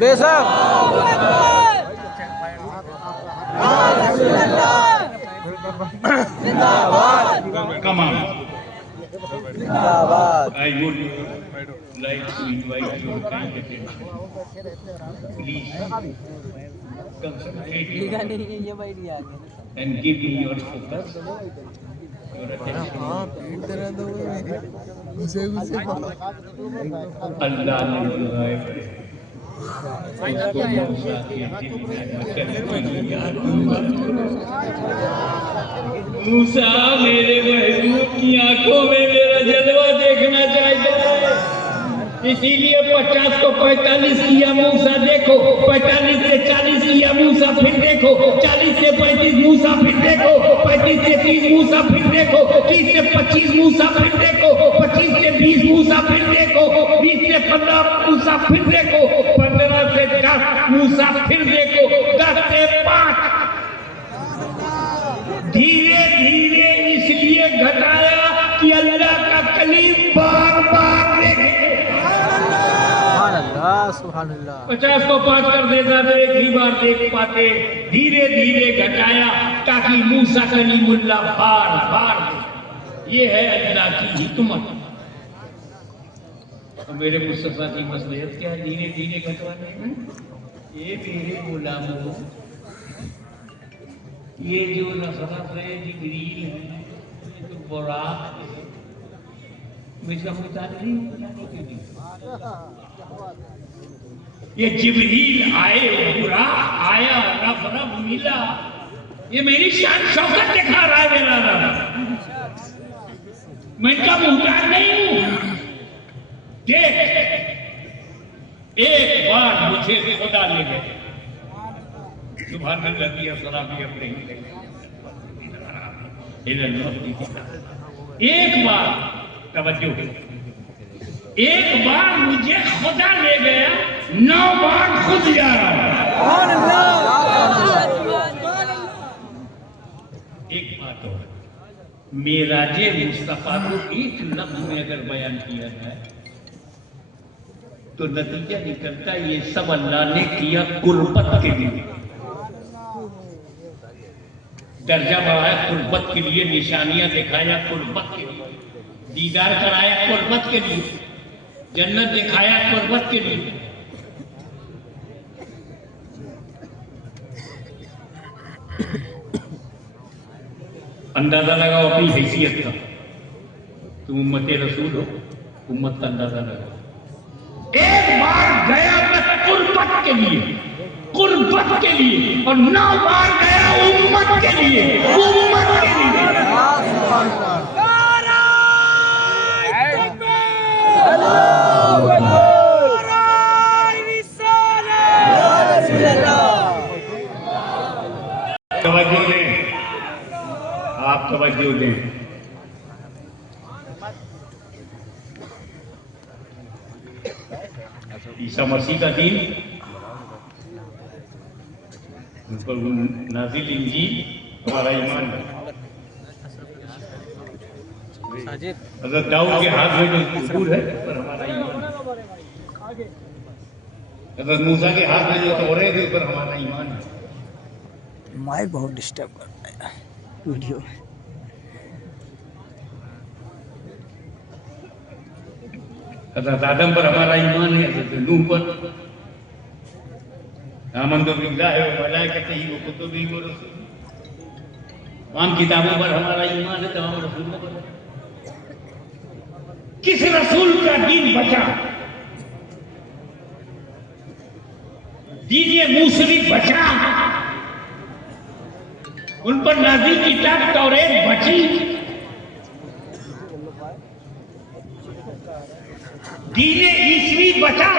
बेशक। Come on. I would like to invite your kind attention. Please concentrate and give me your focus, your attention. Allah ने बुलाया उसको मूसा के दिल में मचल दिया। मूसा मेरे महबूब की आंखों में मेरा जलवा देखना चाहता है, इसीलिए 50 को 45 किया मूसा देखो, 45 से 40 किया मूसा फिर देखो, 40 से 35 मूसा फिर देखो, 35 से 30 मूसा फिर देखो, 30 से 25 मूसा फिर देखो, 25 से 20 मूसा फिर देखो, 20 से 15 मूसा फिर देखो, 15 से 10 मूसा फिर देखो, 10 से 5। धीरे धीरे इसलिए घटाया कि अल्लाह का कलीम बार बार देखे। 50 को 5 कर देता तो एक ही बार देख पाते, धीरे धीरे घटाया ताकि मूसा कलीमुल्लाह बार बार देखे। ये है अल्लाह की हिकमत। तो मेरे मुस्तफा की मसलहत क्या है धीरे धीरे घटवाने में? ये मेरे गुलामों, ये जो नफरत है जिब्रील है, ये तो बुराक है, मैं इसका मुताबिक नहीं बताने के लिए। ये जिब्रील आए, बुराक आया, रब रब मिला, ये मेरी शान शौकत दिखा रहा है मेरा रब। मैं इनका मुहताज नहीं हूँ। देख, एक बार मुझे खुदा ले गए, सुभान अल्लाह की सलामी अपने ही लगे। एक बार तवज्जो, एक बार मुझे खुदा ले गया, 9 बार खुद जा रहा हूं। एक बात और मेराजे मुस्तफा को एक लफ्ज में अगर बयान किया जाए तो नतीजा निकलता है ये सब अल्लाह ने किया कुर्बत के लिए, दर्जा बढ़ाया कुर्बत के लिए, निशानियां दिखाया कुर्बत के लिए, दीदार कराया कुर्बत के लिए, जन्नत दिखाया कुर्बत के लिए। अंदाजा लगाओ अपनी हैसियत का, तुम उम्मत रसूल हो, उम्मत का अंदाजा लगाओ। एक बार गया मैं कुर्बत के लिए, कुर्बत के लिए, और 9 बार गया उम्मत के लिए, उम्मत के लिए। तवज्जो दें, आप तवज्जो दें। ईसा मसीह का दीन, उन पर नाज़िल इंजील हमारा ईमान है। हज़रत दाऊद के हाथ में जो ज़बूर है उस पर हमारा ईमान है। हज़रत मूसा के हाथ में जो तौरात है उस पर हमारा ईमान है। माइक बहुत डिस्टर्ब करता है वीडियो में। हज़रत आदम पर हमारा ईमान है, हज़रत नूह पर, आमन्तु बिल्लाहि व मलाइकतिही व कुतुबिही व रुसुलिही, तमाम किताबों पर हमारा ईमान है, तमाम रसूलों पर। किस रसूल का दीन बचा? दीन मूसवी बचा, उन पर नाज़िल किताब तौरात बची। दीन ईसवी बचा,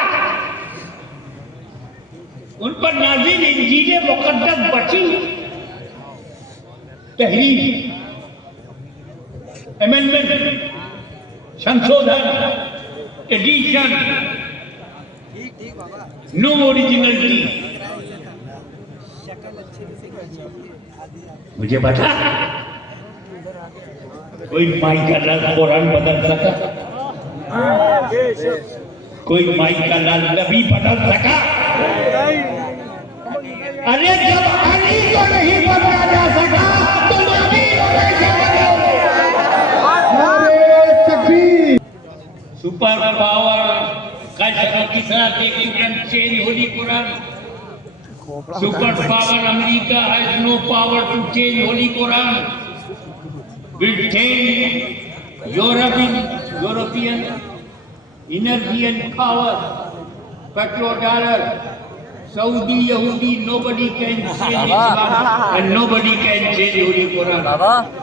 उन पर नाज़िल इंजील मुक़द्दस बची। तहरीर, अमेंडमेंट, संशोधन, एडिशन, नो ओरिजिनलिटी। मुझे बता, कोई माई का लाल कुरान बदल सका? कोई माई का लाल नबी बदल सका? अरे जब अली को नहीं बदला जा सका तो नबी को कैसे बदलोगे? सुपर पावर का तीसरा change Holi Quran. Super power America has no power to change Holy Quran. Britain, European energy and power, petrodollar, Saudi, Yahudi, nobody can change Islam and nobody can change Holy Quran.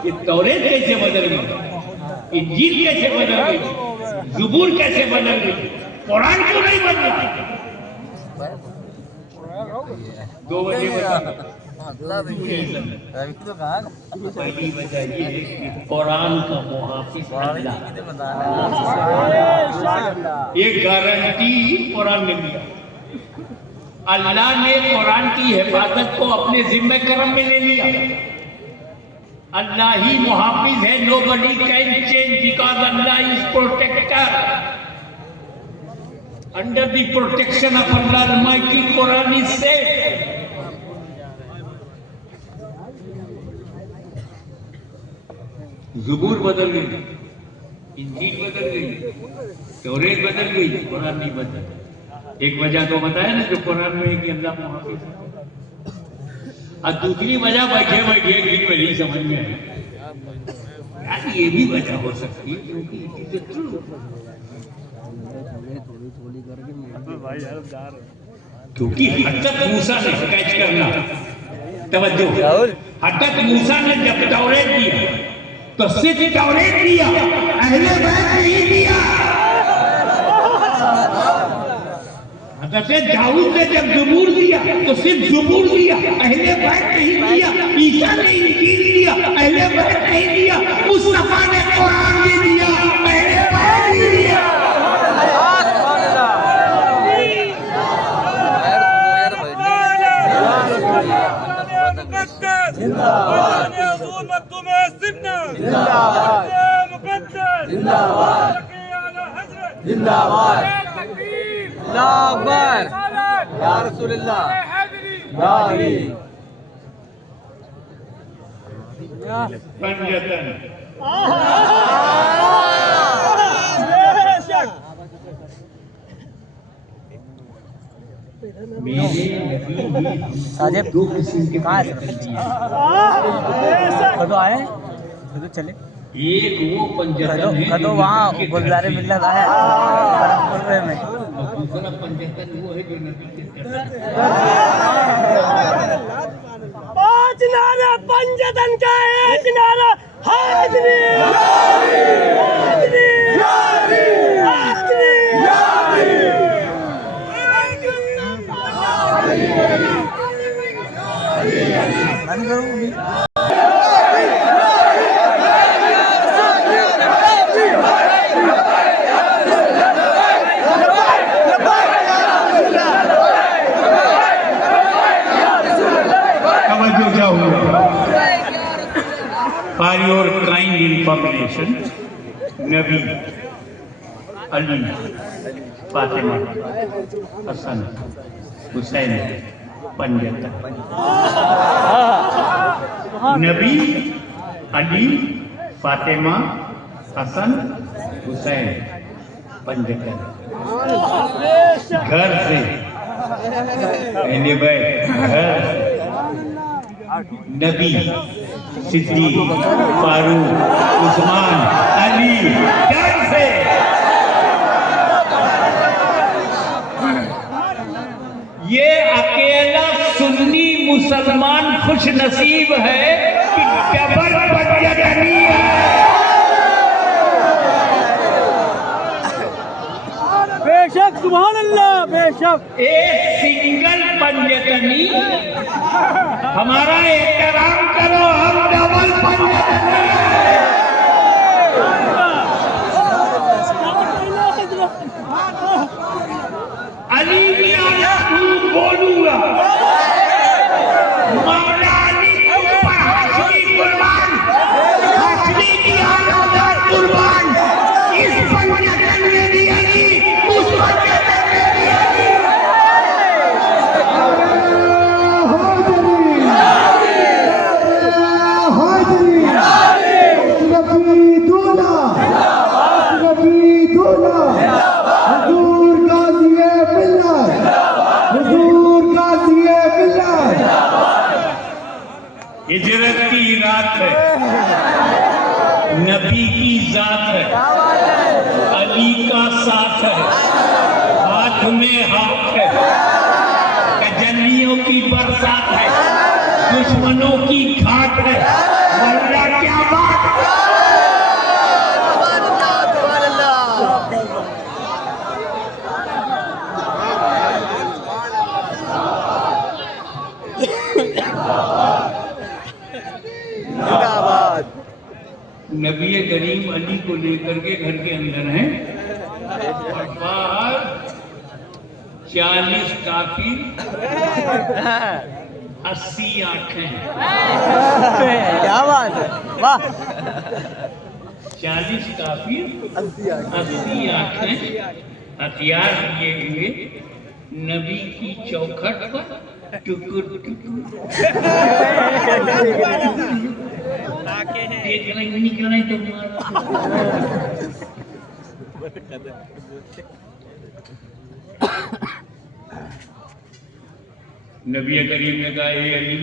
ये तौरेत कैसे बदल गई? इंजील कैसे बदल गई? ज़बूर कैसे बदल गई? कुरान क्यों नहीं बदल गई? 2 बजे पहली वजह ये है कि कुरान का मुहाफिज अल्लाह, ये गारंटी कुरान ने दिया। अल्लाह ने कुरान की हिफाजत को अपने जिम्मे करम में ले लिया। अल्लाह ही मुहाफिज है, nobody can change because Allah is protector. Under the protection of Allah Almighty, Quran is safe. ज़बूर बदल गई, इंजील बदल गई, तौरात बदल गई, कुरान नहीं बदल। एक वजह तो बताया ना जो कुरान में है कि अल्लाह मुहाफिज है, और दूसरी वजह बैठे बैठे दिन में नहीं समझ में आए। यार ये भी वजह हो सकती है क्योंकि क्योंकि हज़रत मूसा ने कैच करना, तवज्जो, हज़रत मूसा ने जब तौरात दिया तो सिर्फ तौरात दिया, अहले बैत नहीं दिया। हज़रत दाऊद ने जब ज़बूर दिया तो सिर्फ ज़बूर दिया, अहले बैत नहीं दिया। ईसा ने इंजील दिया, अहले बैत नहीं दिया। मुस्तफा ने कुरान भी दिया, अहले बैत नहीं दिया। जिंदाबाद। जिंदाबाद अल्लाह अकबर या रसूलुल्लाह या अली पंजतन साजिब दो किस्म के कहाँ है कदो आए कदो चले एक वो पंजतन है कदो वहाँ गुलजारे मिलत आया परमपुर में और दूसरा पंजतन वो है जो नबी के तरफ। पांच नारा पंजतन का एक नारा हाजरी हाजरी हाजरी बंद करो अभी For your kind information, Nabi, Ali, Fatima, Hassan, Hussain, Panjatan. Nabi, Ali, Fatima, Hassan, Hussain, Panjatan. घर से पहले भाई घर नबी सिद्दीक फारूक उस्मान अली घर से ये अकेला सुन्नी मुसलमान खुश नसीब है कि डबल पंजतनी है। बेशक सुभान अल्लाह बेशक एक सिंगल पंजतनी हमारा एहतराम करो, हम डबल पंजतनी अली भी आया हूँ बोलूंगा मौला अली पर हस्ती कुर्बान हस्ती की आज़ाद कुर्बान इस पंजतन में भी अली उस पंजतन में भी अली। हिजरत की रात है, नबी की जात है, अली का साथ है, हाथ में हाथ है, तजल्लियों की बरसात है, दुश्मनों की घाट है। वल्लाह क्या बात है। नबी करीम अली को लेकर के घर के अंदर हैं और बाहर 40 काफिर 80 आंखें। क्या बात है वाह 40 काफिर 80 आंखें हथियार लिए हुए नबी की चौखट पर टुकुर टुकुर देख रही निकल रही तो नबी करीम ने कहा हे अली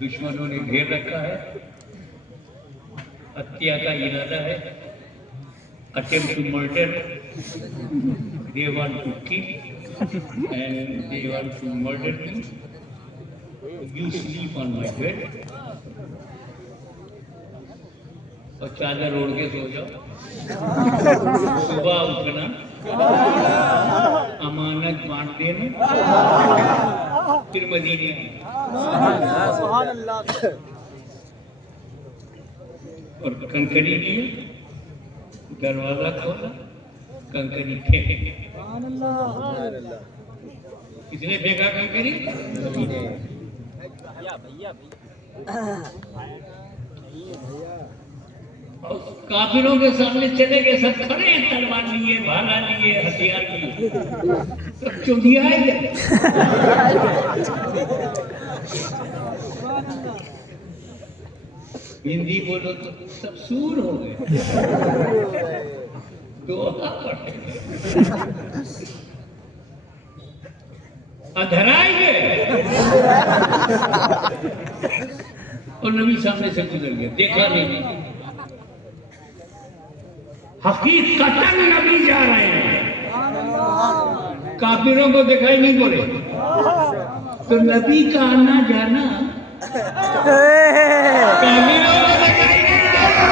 दुश्मनों ने घेर रखा है, हत्या का इरादा है, attempt to murder, they want to kill and they want to murder me. You sleep on my bed और चादर ओढ़ के सो जाओ, सुबह उठना अमानत बांट देना फिर मदीने सुभान अल्लाह और कंकड़ी लिए दरवाजा खोला कंकड़ी फेंके। किसने फेंका कंकड़ी? और काफिरों के सामने चले गए, सब खड़े हैं, तलवार लिए, भाला लिए, हथियार लिए, सब चुंधिया गए। हिंदी बोलो तो सब सूर हो गए, दोहा पड़े, अधराए गए। और नबी सामने से गुजर गया, देखा नहीं। हकीकतन नबी जा रहे हैं, काफिरों को दिखाई नहीं बोले। तो नबी का आना जाना काफिरों को दिखाई नहीं देगा।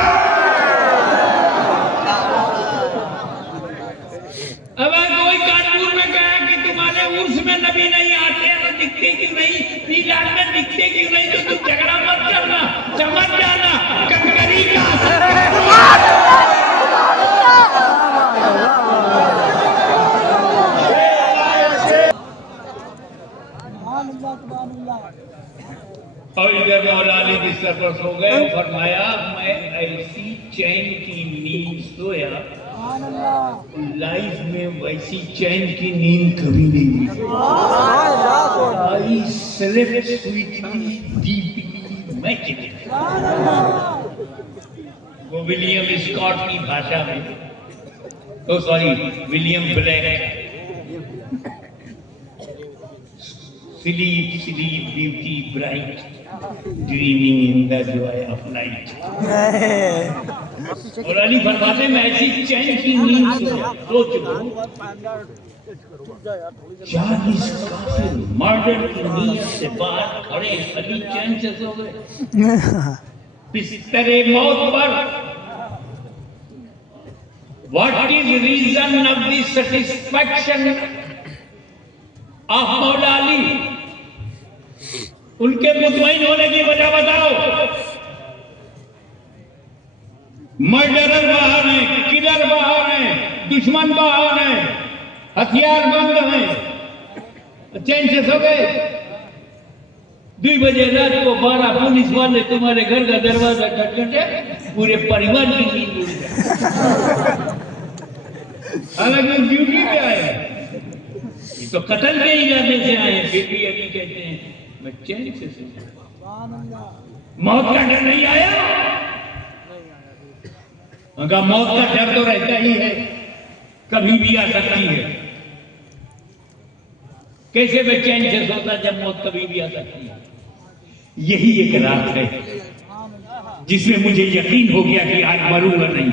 अगर कोई कानपुर में कहा कि तुम्हारे उर्स में नबी नहीं आते हैं तो दिखते क्यों नहीं, ईरान में दिखते क्यों नहीं, तो तुम झगड़ा मत करना, समझ जाना कंकरी का असर है। और इधर मौला अली बिस्तर पर सो गए, फरमाया मैं ऐसी चैन की नींद सोया, लाइफ में वैसी चैन की नींद कभी नहीं हुई। आई स्लीप्ट स्वीटली डीपली मैजिकली। वो विलियम स्कॉट की भाषा में, तो sorry William black, sleep, sleep, beauty, bright, dreaming in the joy of night. और अली फरमाते मैं ऐसी चैन की नींद सोया, सोच लो 40 काफिर मर्डर की नीयत से बाहर खड़े, अली चैन से सो गए बिस्तरे मौत पर। What is reason of the satisfaction of मौला अली? उनके मुतमईन होने की वजह बताओ। मर्डरर बाहर हैं, किलर बाहर हैं, दुश्मन बाहर हैं, हथियार बंद हैं, चैन से सो गए। 2 बजे रात को 12 पुलिस वाले तुम्हारे घर का दरवाजा खटखटे, पूरे परिवार की नींद उड़ गई। हालांकि ड्यूटी पे आए, ये तो कत्ल के इरादे से आए, फिर भी अभी कहते हैं मैं चैन से सो गया। मौत का डर नहीं आया? मगर मौत का डर तो रहता ही है, कभी भी आ सकती है। कैसे मैं चैन से सोता जब मौत कभी भी आ सकती है? यही एक रात है जिसमें मुझे यकीन हो गया कि आज मरूंगा नहीं।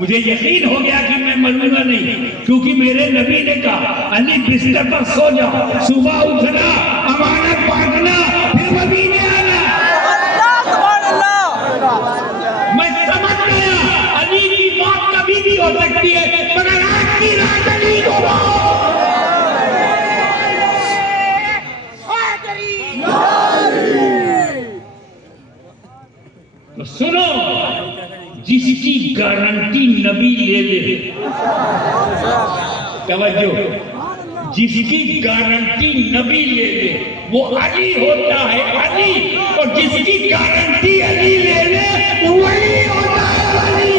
मुझे यकीन हो गया कि मैं मरूंगा नहीं, क्योंकि मेरे नबी ने कहा अली बिस्तर पर सो जाओ, सुबह उठना, अमानत बांटना, फिर मदीने आना। मैं समझ गया अली की मौत कभी भी हो सकती है, मगर आज की रात अली को तो सुनो, जिसकी गारंटी नबी ले ले, तवज्जो, जिसकी गारंटी नबी ले ले वो अली होता है, अली। और जिसकी गारंटी अली ले ले वही होता है अली।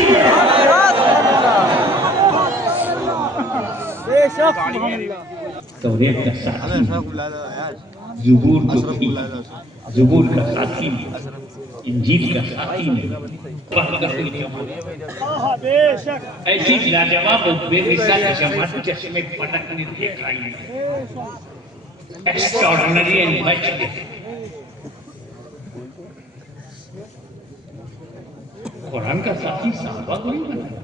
तौरेत का साथी, ज़बूर का साथी, इंजील का साथी नहीं। ऐसी लाजवाब बेमिसाल जमात चश्मे पटकने देख आई है, एक्स्ट्राऑर्डिनरी एंड मैजिक। कुरान का साथी साहबा को नहीं बनाया।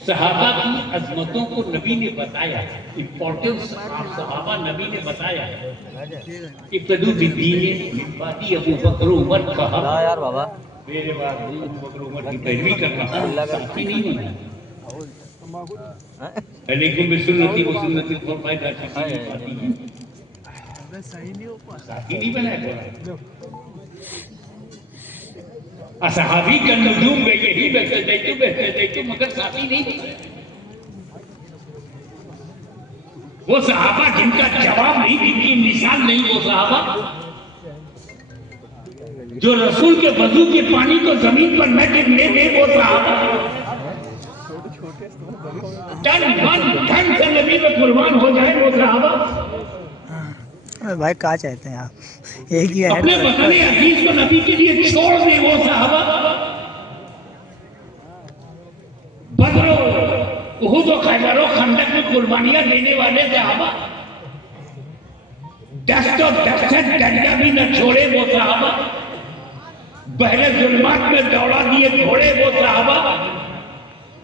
सहाबा की अजमतों को नबी ने बताया, इम्पोर्टेंस ऑफ सहाबा नबी ने बताया। इब्तदू बिद्दीन बाती अबू बकर उमर कहा, यार बाबा मेरे बाद अबू बकर उमर की पैरवी करना साथी नहीं बना। अलैकुम बिसुन्नती व सुन्नतिल खुलफाए राशिदीन, साथी नहीं बनाया। असहाबी का नजूम में यही बहते मगर साथी नहीं। वो सहाबा जिनका जवाब नहीं, जिनकी मिसाल नहीं, वो सहाबा जो रसूल के वजू के पानी को जमीन पर न गिरने दे, वो सहाबा तन मन धन से नबी में कुर्बान हो जाए, वो सहाबा भाई कहा चाहते हैं आप? एक ही अपने वतन अजीज को नबी के लिए छोड़ दे, वो सहाबा बदरो उहुद और खैबर और खंदक में कुर्बानियां देने वाले सहाबा, दस्त और दहशत डंडा भी न छोड़े, वो सहाबा बहरे जुल्मात में दौड़ा दिए घोड़े, वो सहाबा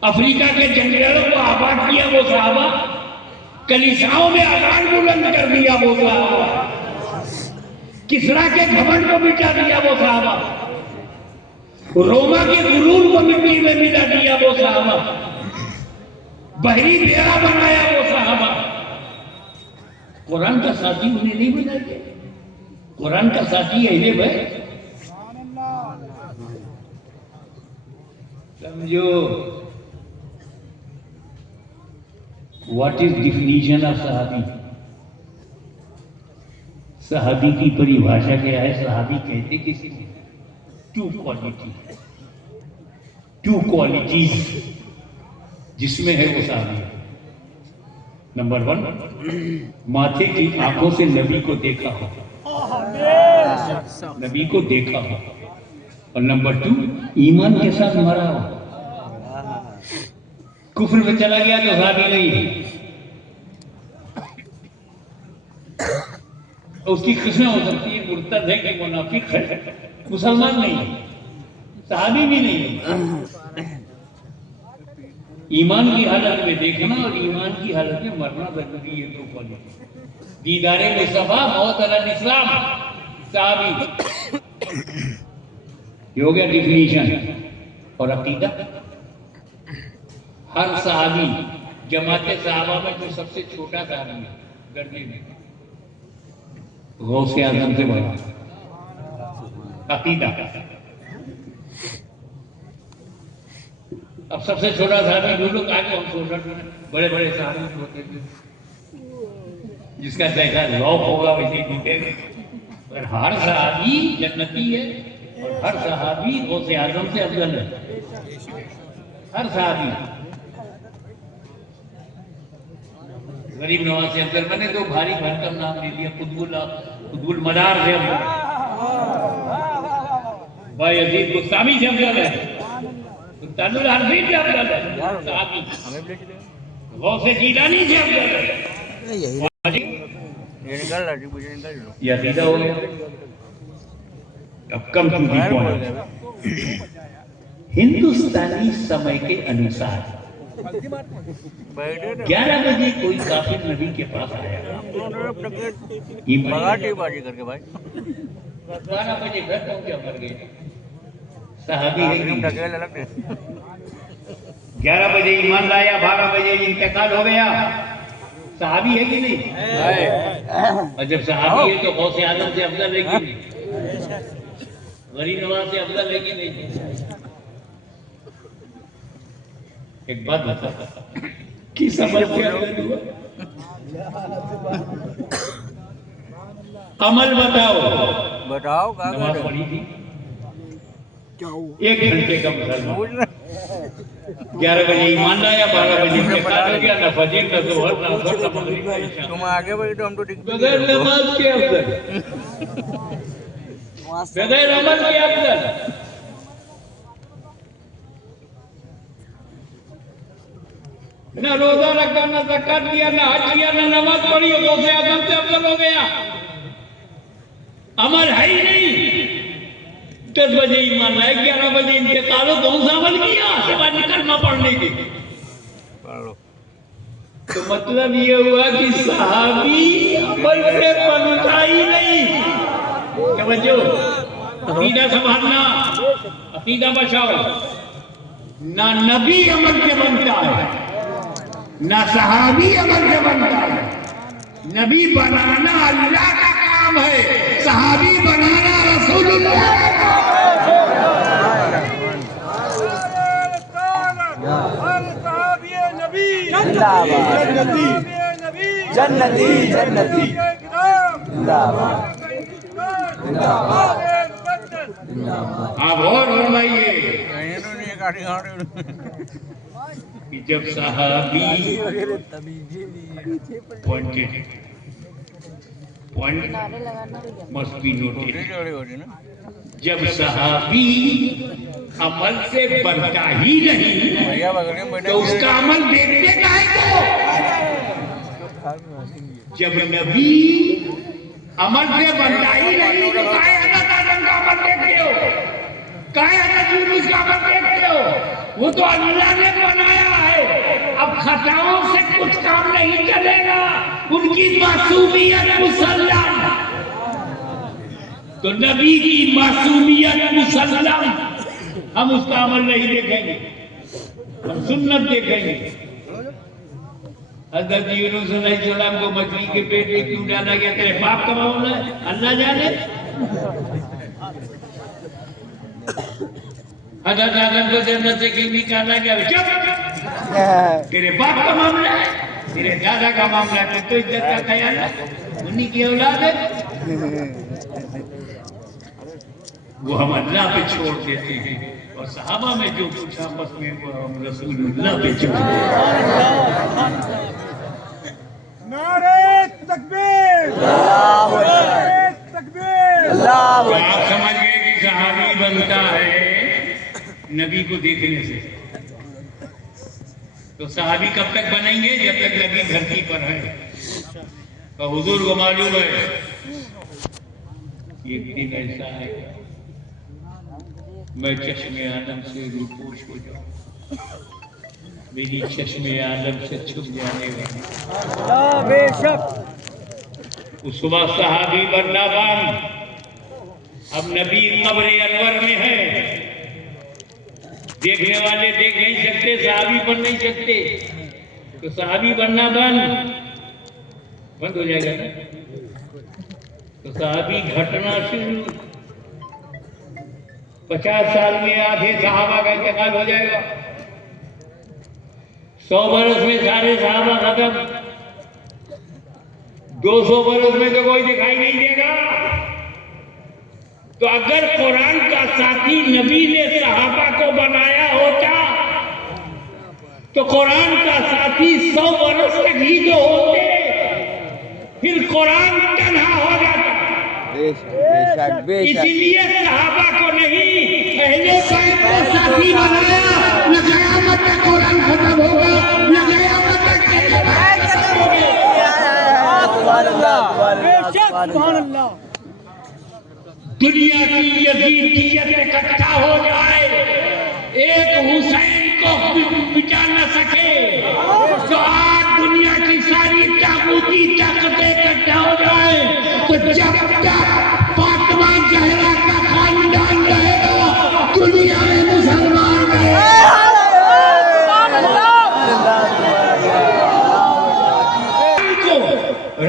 अफ्रीका के जंगलों को आबाद किया, वो सहाबा कलीसियाओं में अजान बुलंद कर दिया, वो सहाबा किसरा के घमंड को मिटा दिया, वो सहाबा रोमा के गुरूर को मिट्टी में मिला दिया, वो सहाबा बहरी बेड़ा बनाया, वो सहाबा कुरान का साथी उन्हें नहीं बनाया, कुरान का साथी है इन्हें भाई समझो। व्हाट इज डिफिनीशन ऑफ सहाबी? सहाबी की परिभाषा क्या है? सहाबी कहते किसी ने टू क्वालिटीज जिसमें है वो सहाबी। नंबर 1, माथे की आंखों से नबी को देखा हो, नबी को देखा हो। और नंबर 2, ईमान के साथ मरा हो। कुफ्र में चला गया तो सहाबी नहीं है। उसकी किस्में हो सकती है, मुर्तद है कि मुनाफिक है, मुसलमान नहीं है, सहाबी भी नहीं है। ईमान की हालत में देखना और ईमान की हालत में मरना जरूरी है। 2 क्वालिटी, दीदारे मुस्तफा मौत अलल इस्लाम, सहाबी। ये हो गया डिफिनीशन। और अकीदा, हर सहाबी जमाते सहाबा में जो सबसे छोटा सहाबी है दर्जे में, गौसे आजम से बड़ा। अकीदा अब सबसे छोटा सहाबी जो लोग आगे हम सोच रहे हैं, बड़े बड़े सहाबी होते थे जिसका जैसा लौक होगा वैसे टूटेगा। पर हर सहाबी जन्नती है और हर सहाबी गौसे आजम से अफजल है। हर सहाबी गरीब नवाज से अफजल, मैंने तो भारी भरकम नाम दे दिया, कुतुबुल मदार से अफजल, भाई अजीज गुस्तामी से अफजल है, सुल्तानुल हरफीन से अफजल है, सहाबी गौसे जीलानी से अफजल है। ये अकीदा हो गया। अब कम टू दी पॉइंट, हिंदुस्तानी समय के अनुसार 11 बजे कोई काफिर नबी के पास आया, 12 बजे घर पहुंचा, मर गए। सहाबी है कि नहीं? 11 बजे ईमान लाया, 12 बजे इंतकाल हो गया, सहाबी है कि नहीं? और जब सहाबी है तो गौसे आजम से अफजल है कि नहीं? गरीब नवाज से अफजल है कि नहीं? एक बात बता कि समझ क्या हुआ? अमल बताओ नमाज पढ़ी थी 1 घंटे का मुसलमान, 11 बजे ईमान लाया, 12 बजे इंतकाल हो गया, न फजर न जोहर न असर न मगरिब न इशा। तुम आगे बढ़े तो हम तो बगैर नमाज के अफजल, बगैर अमल के अफजल। न रोजा रखा, न ज़कात दिया, न हज किया, न नमाज पढ़ी, गौसे आजम से अफजल हो गया। अमल है ही नहीं। 10 बजे ईमान लाए, 11 बजे इंतकाल हो, कौन सा अमल किया सिवाय कलमा पढ़ने के? तो मतलब ये हुआ कि सहाबी अमल से बनता ही नहीं। समझो, अकीदा संभालना, अकीदा बचाओ। ना नबी अमल से बनता है, ना सहाबी अमल से बनता है। नबी बनाना अल्लाह का काम है, सहाबी बनाना रसूलुल्लाह का काम है। नबी जन्नती जन्नती आप और फरमाइए कि जब सहाबी पॉइंट मस्ट बी नोटेड, जब सहाबी अमल से बनता ही नहीं तो उसका अमल देखते काहे को? जब नबी अमल से बनता ही नहीं तो काहे हज़रत आदम का अमल देखते हो, काहे हज़रत यूनुस का अमल देखते हो? वो तो अल्लाह ने बनाया है। अब खताओं से कुछ काम नहीं चलेगा, उनकी मासूमियत मुसल्लम, तो नबी की मासूमियत मुसल्लम, हम उसका अमल नहीं देखेंगे, हम सुन्नत देखेंगे। हज़रत यूनुस अलैहिस्सलाम को मछली के पेट में क्यों डाला गया? तेरे बाप का मामला है, अल्लाह जाने। हज़रत आदम को जन्नत से क्यों निकाला गया? चुप, तेरे बाप का मामला है, तेरे दादा का मामला है, तो इज्जत का ख्याल है, उन्हीं की औलाद है। वो हम अल्लाह पे छोड़ देते हैं, और सहाबा में जो कुछ आपस में वो हम रसूलुल्लाह पे छोड़ देते हैं। नारे तकबीर, नारे तकबीर। तो आप समझ गए कि सहाबी बनता है नबी को देखने से। तो सहाबी कब तक बनेंगे? जब तक नबी धरती पर है। तो हुजूर को मालूम है एक दिन ऐसा है मैं चश्मे आलम से रूपोश हो जाऊं, मेरी चश्मे आलम से छुप जाने वाली। बेशक उस वक्त सहाबी बनना बंद। अब नबी कब्र अनवर में है, देखने वाले देख नहीं सकते, सहाबी बन नहीं सकते, तो सहाबी बनना बंद हो जाएगा ना। तो सहाबी घटना शुरू, 50 साल में आधे सहाबा का इंतकाल हो जाएगा, 100 बरस में सारे सहाबा खत्म, 200 बरस में तो कोई दिखाई नहीं देगा। तो अगर कुरान का साथी नबी ने सहाबा को बनाया होता तो कुरान का साथी 100 बरस तक ही तो होते, फिर कुरान तन्हा हो जाता। इसीलिए सहाबा को नहीं, पहले बैत को साथी बनाया, न क़यामत तक कुरान खत्म होगा, न क़यामत तक सुभान अल्लाह। दुनिया की यजीदियत इकट्ठा हो जाए, एक हुसैन को मिटा न सके, तो आज दुनिया की सारी ताकूती ताकतें इकट्ठा हो जाए, तो जब तक फातिमा ज़हरा का खानदान रहेगा दुनिया में मुसलमान रहेगा।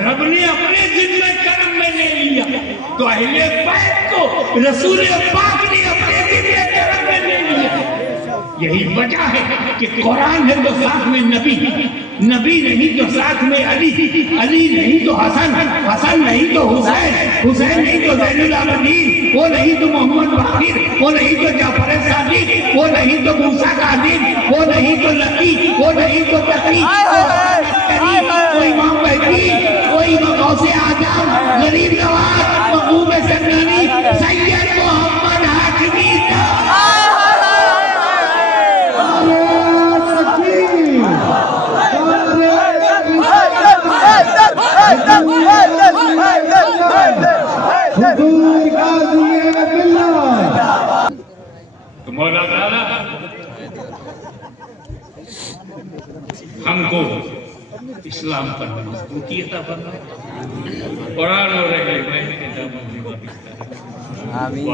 रब ने अपने जिम्मे कर्म में ले लिया, तो अहले बैत को रसूल पाक ने अपने जिम्मे कर्म में ले लिया। यही वजह है कि कुरान है तो साथ में नबी, नबी नहीं तो साथ में अली, अली नहीं तो हसन, हसन नहीं तो हुसैन, हुसैन नहीं तो ज़ैनुल आबिदीन, वो नहीं तो मोहम्मद बाकिर, वो नहीं तो जाफर सादिक, वो नहीं तो मूसा काज़िम, वो नहीं तो लकी, वो नहीं तो तकी, वो इमाम महदी, वो इमाम गौसे आजम, गरीब नवाज, महबूब सन्नानी, सैयद मोहम्मद हाशमी। तो मौला ताला हमको इस्लाम पर मजबूती अता फरमाए, कुरान और अहले बैत के दामन में वाबिस्ता है। आमीन।